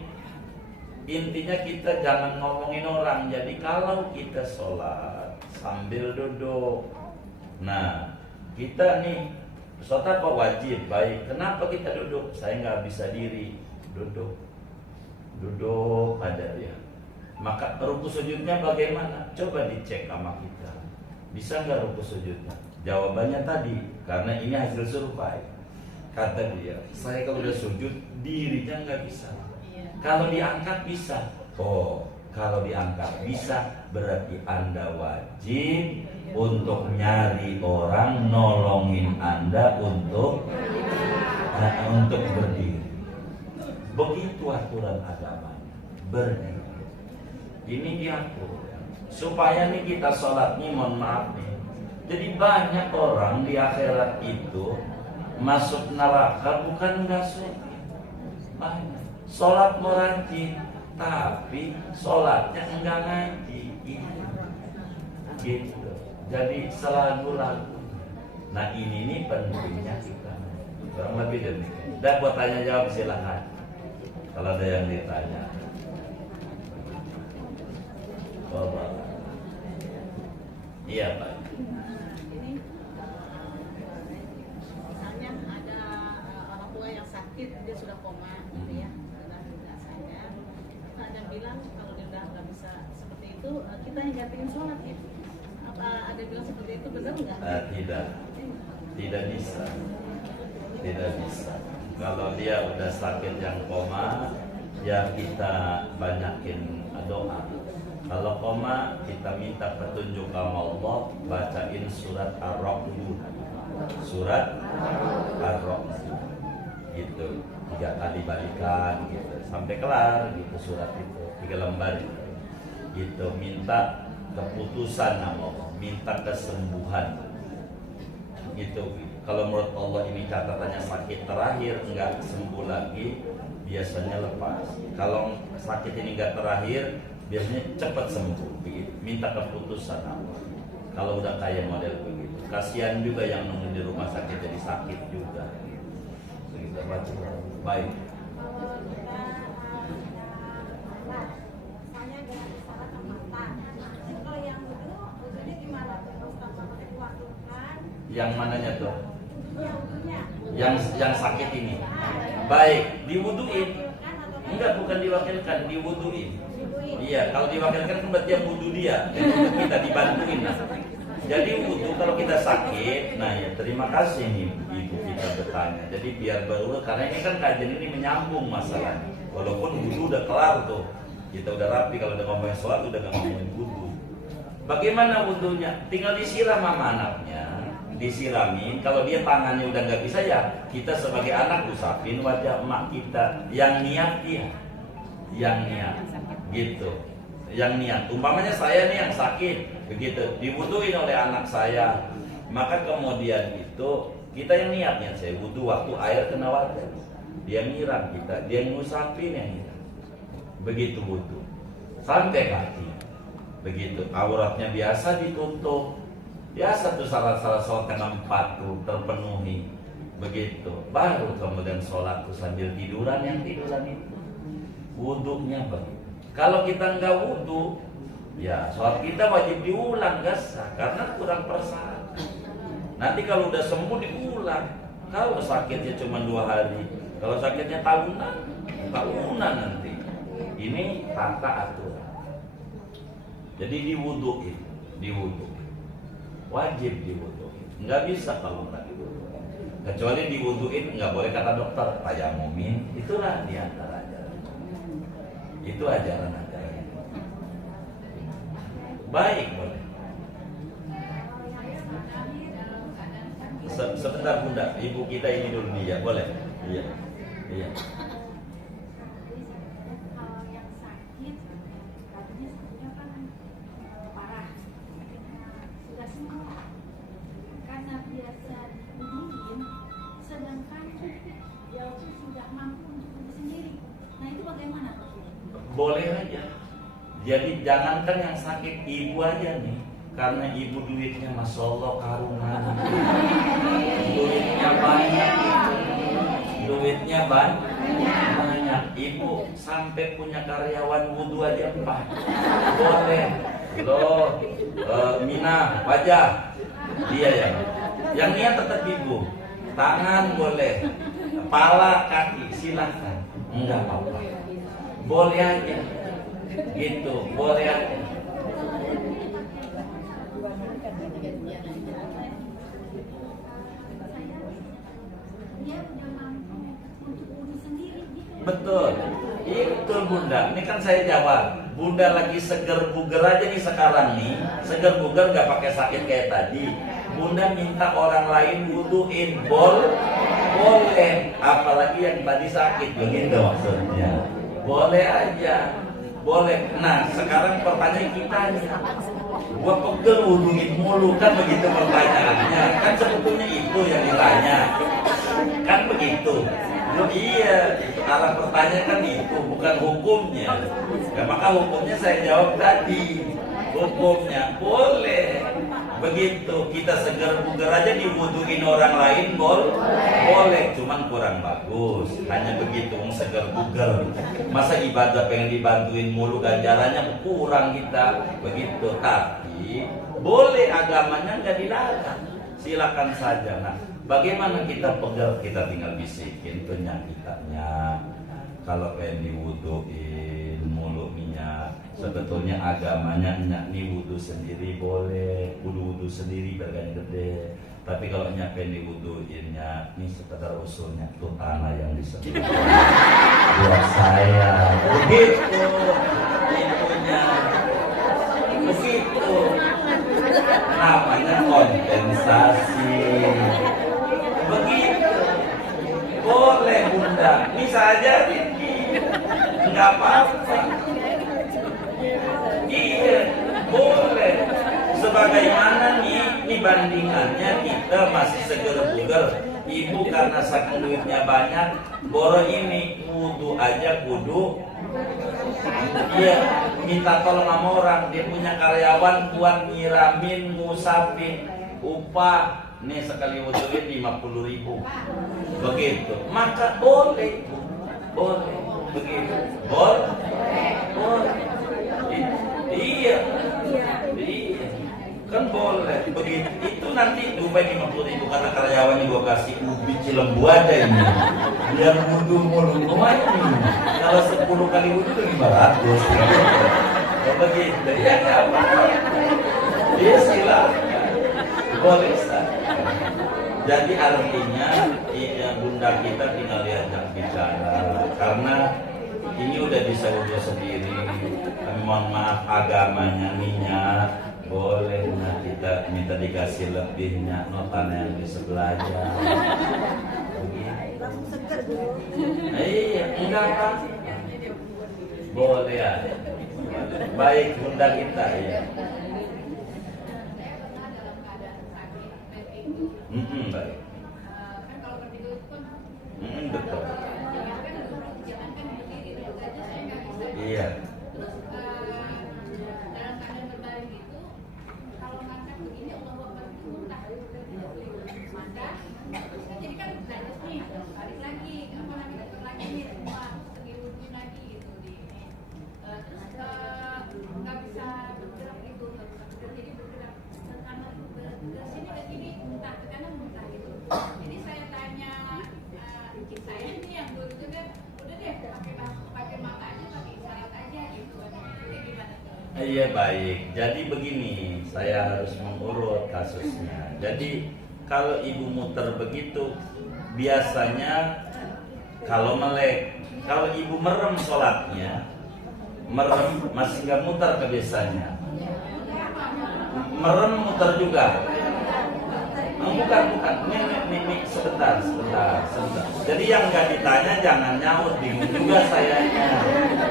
intinya kita jangan ngomongin orang. Jadi kalau kita sholat sambil duduk, nah kita nih sholat apa wajib baik. Kenapa kita duduk? Saya nggak bisa diri, duduk ada ya. Maka ruku sujudnya bagaimana? Coba dicek sama kita. Bisa nggak ruku sujudnya? Jawabannya tadi, karena ini hasil survei. Kata dia, saya kalau udah sujud dirinya nggak bisa. Kalau diangkat bisa. Oh, kalau diangkat bisa, berarti Anda wajib untuk nyari orang nolongin Anda untuk berdiri. Begitu aturan agamanya, berdiri. Ini diatur supaya nih kita sholat nih, mohon maaf nih. Jadi banyak orang di akhirat itu masuk neraka bukan nggak suka, banyak sholat merajin tapi sholatnya enggak ngaji gitu. Jadi selagu-lagu. Nah ini nih pentingnya kita. Kurang lebih demikian. Dan buat tanya jawab silakan. Kalau ada yang ditanya. Bapak. Iya Pak. Dia sudah koma gitu ya, sudah rasanya. Kita ada bilang kalau dia udah nggak bisa seperti itu, kita yang gantiin sholat gitu. Apa ada bilang seperti itu, benar nggak? Tidak bisa. Kalau dia udah sakit yang koma, ya kita banyakin doa. Kalau koma, kita minta petunjuk sama Allah, bacain surat Ar-Ra'd. Surat Ar-Ra'd. Gitu 3 kali balikan gitu sampai kelar gitu surat itu 3 lembar gitu, minta keputusan sama Allah, minta kesembuhan gitu. Kalau menurut Allah ini catatannya sakit terakhir enggak sembuh lagi, biasanya lepas. Kalau sakit ini enggak terakhir, biasanya cepat sembuh begitu. Minta keputusan Allah. Kalau udah kayak model begitu, kasihan juga yang nunggu di rumah sakit jadi sakit juga. kita baca. Baik. Kalau kita misalnya dengan isyarat mata. Kalau yang wudunya gimana tuh? Tanpa pakai diwakilkan. Yang mananya tuh? Wudunya. Yang sakit ini. Baik, diwuduin. Enggak, bukan diwakilkan, diwuduin. Iya, kalau diwakilkan kan berarti yang wudu dia, jadi kita dibantuin. Nah. Jadi wudu kalau kita sakit, nah ya terima kasih nih ibu kita bertanya. Jadi biar baru, karena ini kan kajian ini menyambung masalahnya. Walaupun wudu udah kelar tuh, kita udah rapi kalau udah ngomongin sholat udah gak ngomongin wudu. Bagaimana wudunya? Tinggal disiram sama anaknya, disiramin. Kalau dia tangannya udah nggak bisa ya, kita sebagai anak usapin wajah emak kita. Yang niat dia, yang niat, gitu. Yang niat. Umpamanya saya nih yang sakit, begitu, diwuduin oleh anak saya, maka kemudian itu kita yang niatnya, saya wudu waktu air kena wajah, dia nyiram kita, dia ngusapin yang nyiram. Begitu wudu, sampai kaki, begitu. Auratnya biasa ditutup. Biasa tuh syarat-syarat sholat yang 4 tuh terpenuhi. Begitu. Baru kemudian sholat tuh sambil tiduran, yang tiduran itu wudunya begitu. Kalau kita nggak wudu, ya sholat kita wajib diulang, nggak sah, karena kurang persyaratan. Nanti kalau udah sembuh diulang. Kalau sakitnya cuma 2 hari, kalau sakitnya tahunan nanti. Ini tata aturan. Jadi diwuduin, wajib diwuduin. Nggak bisa kalau nggak diwuduin. Kecuali diwuduin nggak boleh kata dokter, tayamumin. Itulah diantara ajaran. Itu ajaran-ajaran. Baik, boleh. Sebentar Bunda, ibu kita ini dulu nih ya, boleh? Iya. Iya. Kalau yang sakit, katanya sakitnya kan parah, sudah sembuh. Karena biasa diwuduin, sedangkan dia itu sudah mampu untuk wudu sendiri. Nah itu bagaimana Pak? Boleh aja. Jadi jangankan yang sakit, ibu aja nih, karena ibu duitnya masya Allah karungan, duitnya banyak, duitnya banyak. Ibu sampai punya karyawan wudu aja 4. Boleh. Loh, Mina, wajah, dia ya. Yang niat tetap ibu. Tangan boleh, kepala, kaki silahkan, enggak apa-apa. Boleh aja, gitu, boleh aja. Dia udah mampu untuk wudu sendiri gitu. Betul, itu Bunda. Ini kan saya jawab. Bunda lagi seger buger aja nih sekarang nih. Seger buger gak pakai sakit kayak tadi. Bunda minta orang lain wuduin, boleh. Apalagi yang tadi sakit, begitu maksudnya. Boleh aja, boleh. Nah sekarang pertanyaan kita nih, gua pegel wuduin mulu, kan begitu pertanyaannya. Kan sebetulnya itu yang ditanya, kan begitu. Oh, iya, arah pertanyaan kan itu, bukan hukumnya. Ya, maka hukumnya saya jawab tadi. Hukumnya boleh. Begitu, kita seger buger aja diwuduin orang lain boleh, cuman kurang bagus. Hanya begitu, seger buger. Masa ibadah pengen dibantuin mulu, ganjarannya kurang kita. Begitu, tapi boleh, agamanya nggak dilarang. Silakan saja. Nah, bagaimana kita pegel? Kita tinggal bisikin tuh kitanya. Kalau pengen diwuduin mulu minyak, sebetulnya agamanya nih wudu sendiri boleh, wudu sendiri berganya gede. Tapi kalau nyak pengen diwuduinnya, ini sekedar usulnya tuh tanah yang disebut buat saya. Begitu, itunya, begitu. Namanya kompensasi. Begitu. Boleh Bunda, bisa aja Riki, nggak apa-apa. Iya, boleh. Sebagaimana nih bandingannya kita masih seger buger. Ibu karena saking duitnya banyak, boro ini wudu aja kudu. Iya, minta tolong sama orang. Dia punya karyawan buat nyiramin, ngusapin, upah Ini sekali wudhuin 50.000. Begitu. Maka boleh. Boleh. Begitu. Boleh. Boleh. Iya. Iya. Kan boleh. Begitu. Itu nanti Dubai 50.000 karena karyawannya gua kasih ubi cilembu aja ini. Biar wudhu mulu lumayan ini. Kalau 10 kali wudhu 500. Ya begitu. Ya enggak apa-apa. Iya silakan. Boleh Ustaz. Jadi artinya ya, bunda kita tinggal diajak bicara karena ini udah bisa wudhu sendiri. Mohon maaf agamanya niat boleh, nah kita minta dikasih lebihnya notanya yang di sebelah aja. Langsung seger dulu. Iya, enggak apa. Boleh ya. Baik bunda kita ya. Baik. Kan kalau vertigo itu kan Betul. jangan kan berdiri dulu aja saya nggak bisa. Iya. Terus dalam keadaan berbaring itu kalau ngangkat begini Allah Akbar itu muntah. Maka terus kan jadi kan lanjut nih balik lagi apa namanya ikut lagi nih semua pergi wudhu lagi gitu di ini. Terus nggak bisa bergerak gitu nggak bisa bergerak jadi bergerak ke kanan ke sini ke sini muntah ke kanan muntah gitu. Jadi saya tanya saya ini yang dulu kan udah deh pakai mata aja pakai isyarat aja gitu. Jadi gimana tuh? Iya baik. Jadi begini, saya harus mengurut kasusnya. Jadi kalau ibu muter begitu, biasanya kalau melek, kalau ibu merem sholatnya, merem masih nggak muter kebiasaannya. Merem muter juga. Bukan. Ini sebentar. Jadi yang nggak ditanya jangan nyaut, bingung juga sayanya.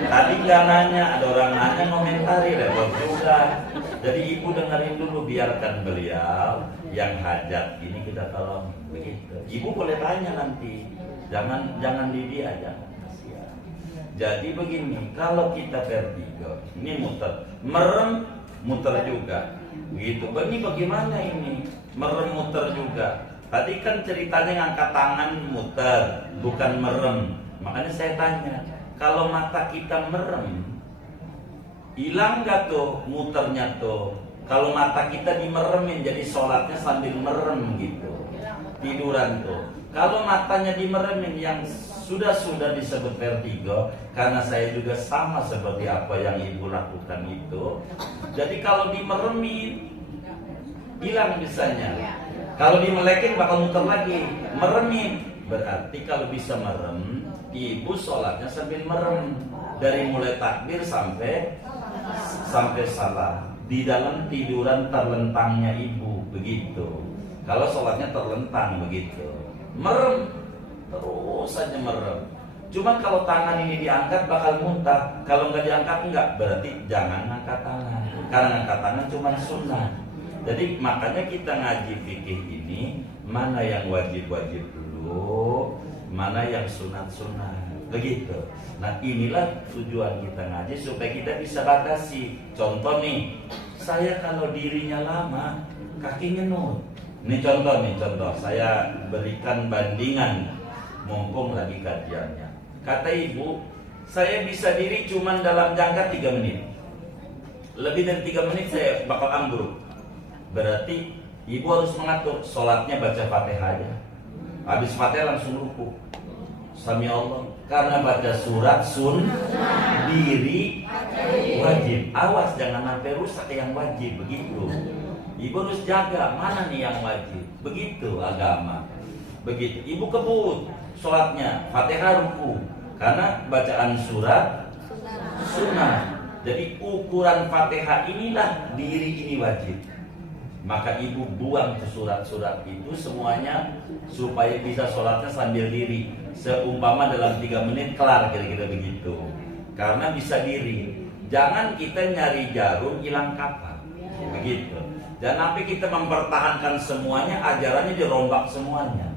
Tadi nggak nanya, ada orang nanya komentari, repot juga. Jadi ibu dengerin dulu, biarkan beliau yang hajat ini kita tolong begitu. Ibu boleh tanya nanti, jangan di dia, jangan kasihan. Jadi begini, kalau kita vertigo, ini muter, merem muter juga, gitu. Ini bagaimana ini? Merem muter juga. Tadi kan ceritanya ngangkat tangan muter, bukan merem. Makanya saya tanya, kalau mata kita merem, hilang gak tuh muternya tuh? Kalau mata kita dimeremin, jadi sholatnya sambil merem gitu, tiduran tuh. Kalau matanya dimeremin, yang sudah disebut vertigo, karena saya juga sama seperti apa yang ibu lakukan itu. Jadi kalau dimeremin, hilang bisanya. Kalau dimelekin bakal muter lagi, meremin. Berarti kalau bisa merem, ibu sholatnya sambil merem dari mulai takbir sampai salah. Di dalam tiduran terlentangnya ibu begitu. Kalau sholatnya terlentang begitu, merem terus saja merem. Cuma kalau tangan ini diangkat bakal muntah. Kalau nggak diangkat enggak, berarti jangan angkat tangan. Karena angkat tangan cuma sunnah. Jadi makanya kita ngaji fikih ini, mana yang wajib-wajib dulu, mana yang sunat-sunat, begitu. Nah inilah tujuan kita ngaji supaya kita bisa batasi. Contoh nih, saya kalau dirinya lama, kakinya nut. Ini contoh, saya berikan bandingan, mumpung lagi kajiannya. Kata ibu, saya bisa diri cuman dalam jangka 3 menit. Lebih dari 3 menit saya bakal ambruk. Berarti ibu harus mengatur sholatnya baca Fatihah aja. Habis Fatihah langsung ruku. Sami Allah. Karena baca surat diri wajib. Awas jangan sampai rusak yang wajib begitu. Ibu harus jaga mana nih yang wajib. Begitu agama. Begitu. Ibu kebut sholatnya Fatihah ruku. Karena bacaan surat sunnah. Jadi ukuran Fatihah inilah diri ini wajib. Maka ibu buang ke surat-surat itu semuanya supaya bisa sholatnya sambil diri. Seumpama dalam 3 menit kelar, kira-kira begitu. Karena bisa diri. Jangan kita nyari jarum hilang kapan. Begitu. Dan sampai kita mempertahankan semuanya, ajarannya dirombak semuanya.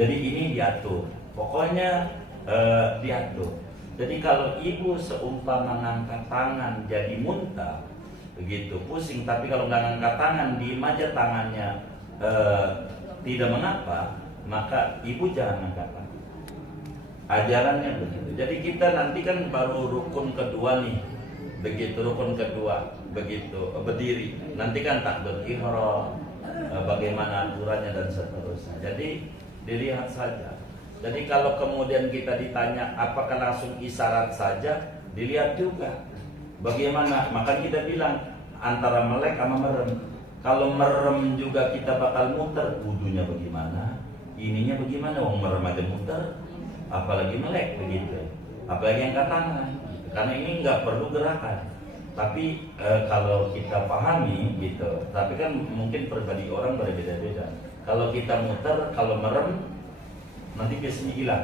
Jadi ini diatur. Pokoknya diatur. Jadi kalau ibu seumpama ngangkat tangan jadi muntah, begitu pusing, tapi kalau nggak ngangkat tangan diem aja tangannya tidak mengapa, maka ibu jangan angkat kaki. Ajarannya begitu. Jadi kita nanti kan baru rukun kedua nih, begitu rukun kedua, begitu berdiri. Nanti kan takbir ihram, bagaimana aturannya dan seterusnya. Jadi dilihat saja. Jadi kalau kemudian kita ditanya apakah langsung isyarat saja, dilihat juga bagaimana. Maka kita bilang antara melek sama merem. Kalau merem juga kita bakal muter, wudunya bagaimana, ininya bagaimana, wong merem aja muter, apalagi melek begitu, apalagi angkat tangan, gitu. Karena ini nggak perlu gerakan. Tapi kalau kita pahami gitu, tapi kan mungkin pribadi orang berbeda-beda. Kalau kita muter, kalau merem, nanti biasanya hilang.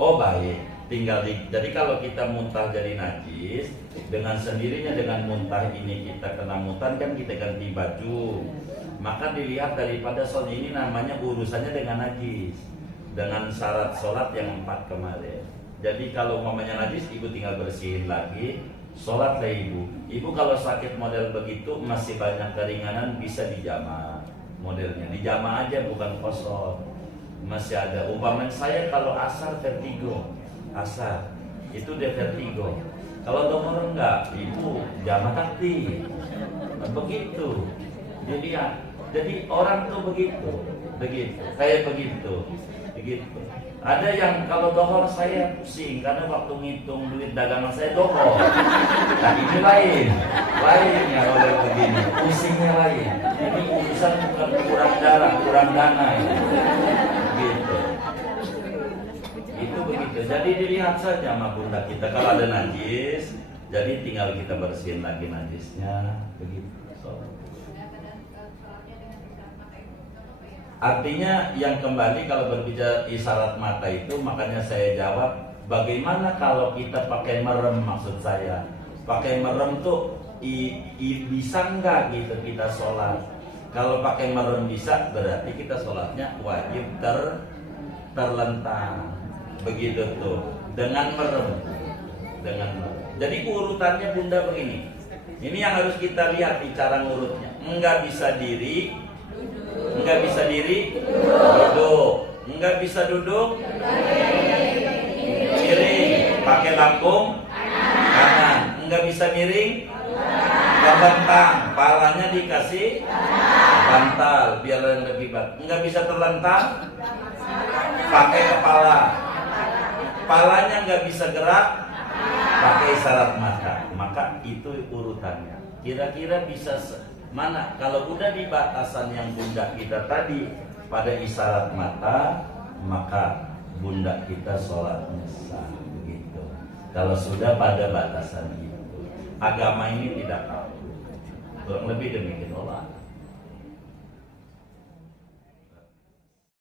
Oh baik. Jadi kalau kita muntah jadi najis, dengan sendirinya dengan muntah ini kita kena mutan kan kita ganti baju. Maka dilihat daripada soal ini namanya urusannya dengan najis, dengan syarat sholat yang 4 kemarin. Jadi kalau mamanya najis, ibu tinggal bersihin lagi, sholatlah ibu. Ibu kalau sakit model begitu masih banyak keringanan, bisa dijama modelnya, dijama aja bukan kosong. Masih ada. Umpamanya saya kalau asar vertigo. Asar itu dia vertigo. Kalau dokter enggak, ibu jama takti. Begitu. Jadi orang tuh begitu. Kayak begitu. Ada yang kalau dohor saya pusing karena waktu ngitung duit dagangan saya dohor. Nah ini lain ya kalau begini, pusingnya lain. Ini urusan bukan kurang darah, kurang dana. Gitu. Itu begitu. Jadi dilihat saja sama bunda kita kalau ada najis, jadi tinggal kita bersihin lagi najisnya, begitu. Artinya yang kembali kalau berbicara isyarat mata itu, makanya saya jawab, bagaimana kalau kita pakai merem, maksud saya pakai merem tuh bisa nggak gitu kita sholat? Kalau pakai merem bisa, berarti kita sholatnya wajib terlentang. Begitu tuh dengan merem. Jadi urutannya bunda begini. Ini yang harus kita lihat di cara ngurutnya. Enggak bisa diri, duduk. Enggak bisa duduk, miring, pakai lambung kanan. Enggak bisa miring, bentang, palanya dikasih bantal biar lebih berat. Enggak bisa terlentang, pakai kepala. Palanya nggak bisa gerak, pakai isyarat mata. Maka itu urutannya. Kira-kira bisa mana? Kalau udah di batasan yang bunda kita tadi pada isyarat mata, maka bunda kita sholatnya sah. Begitu. Kalau sudah pada batasan itu, agama ini tidak tahu. Kurang lebih demikian Allah.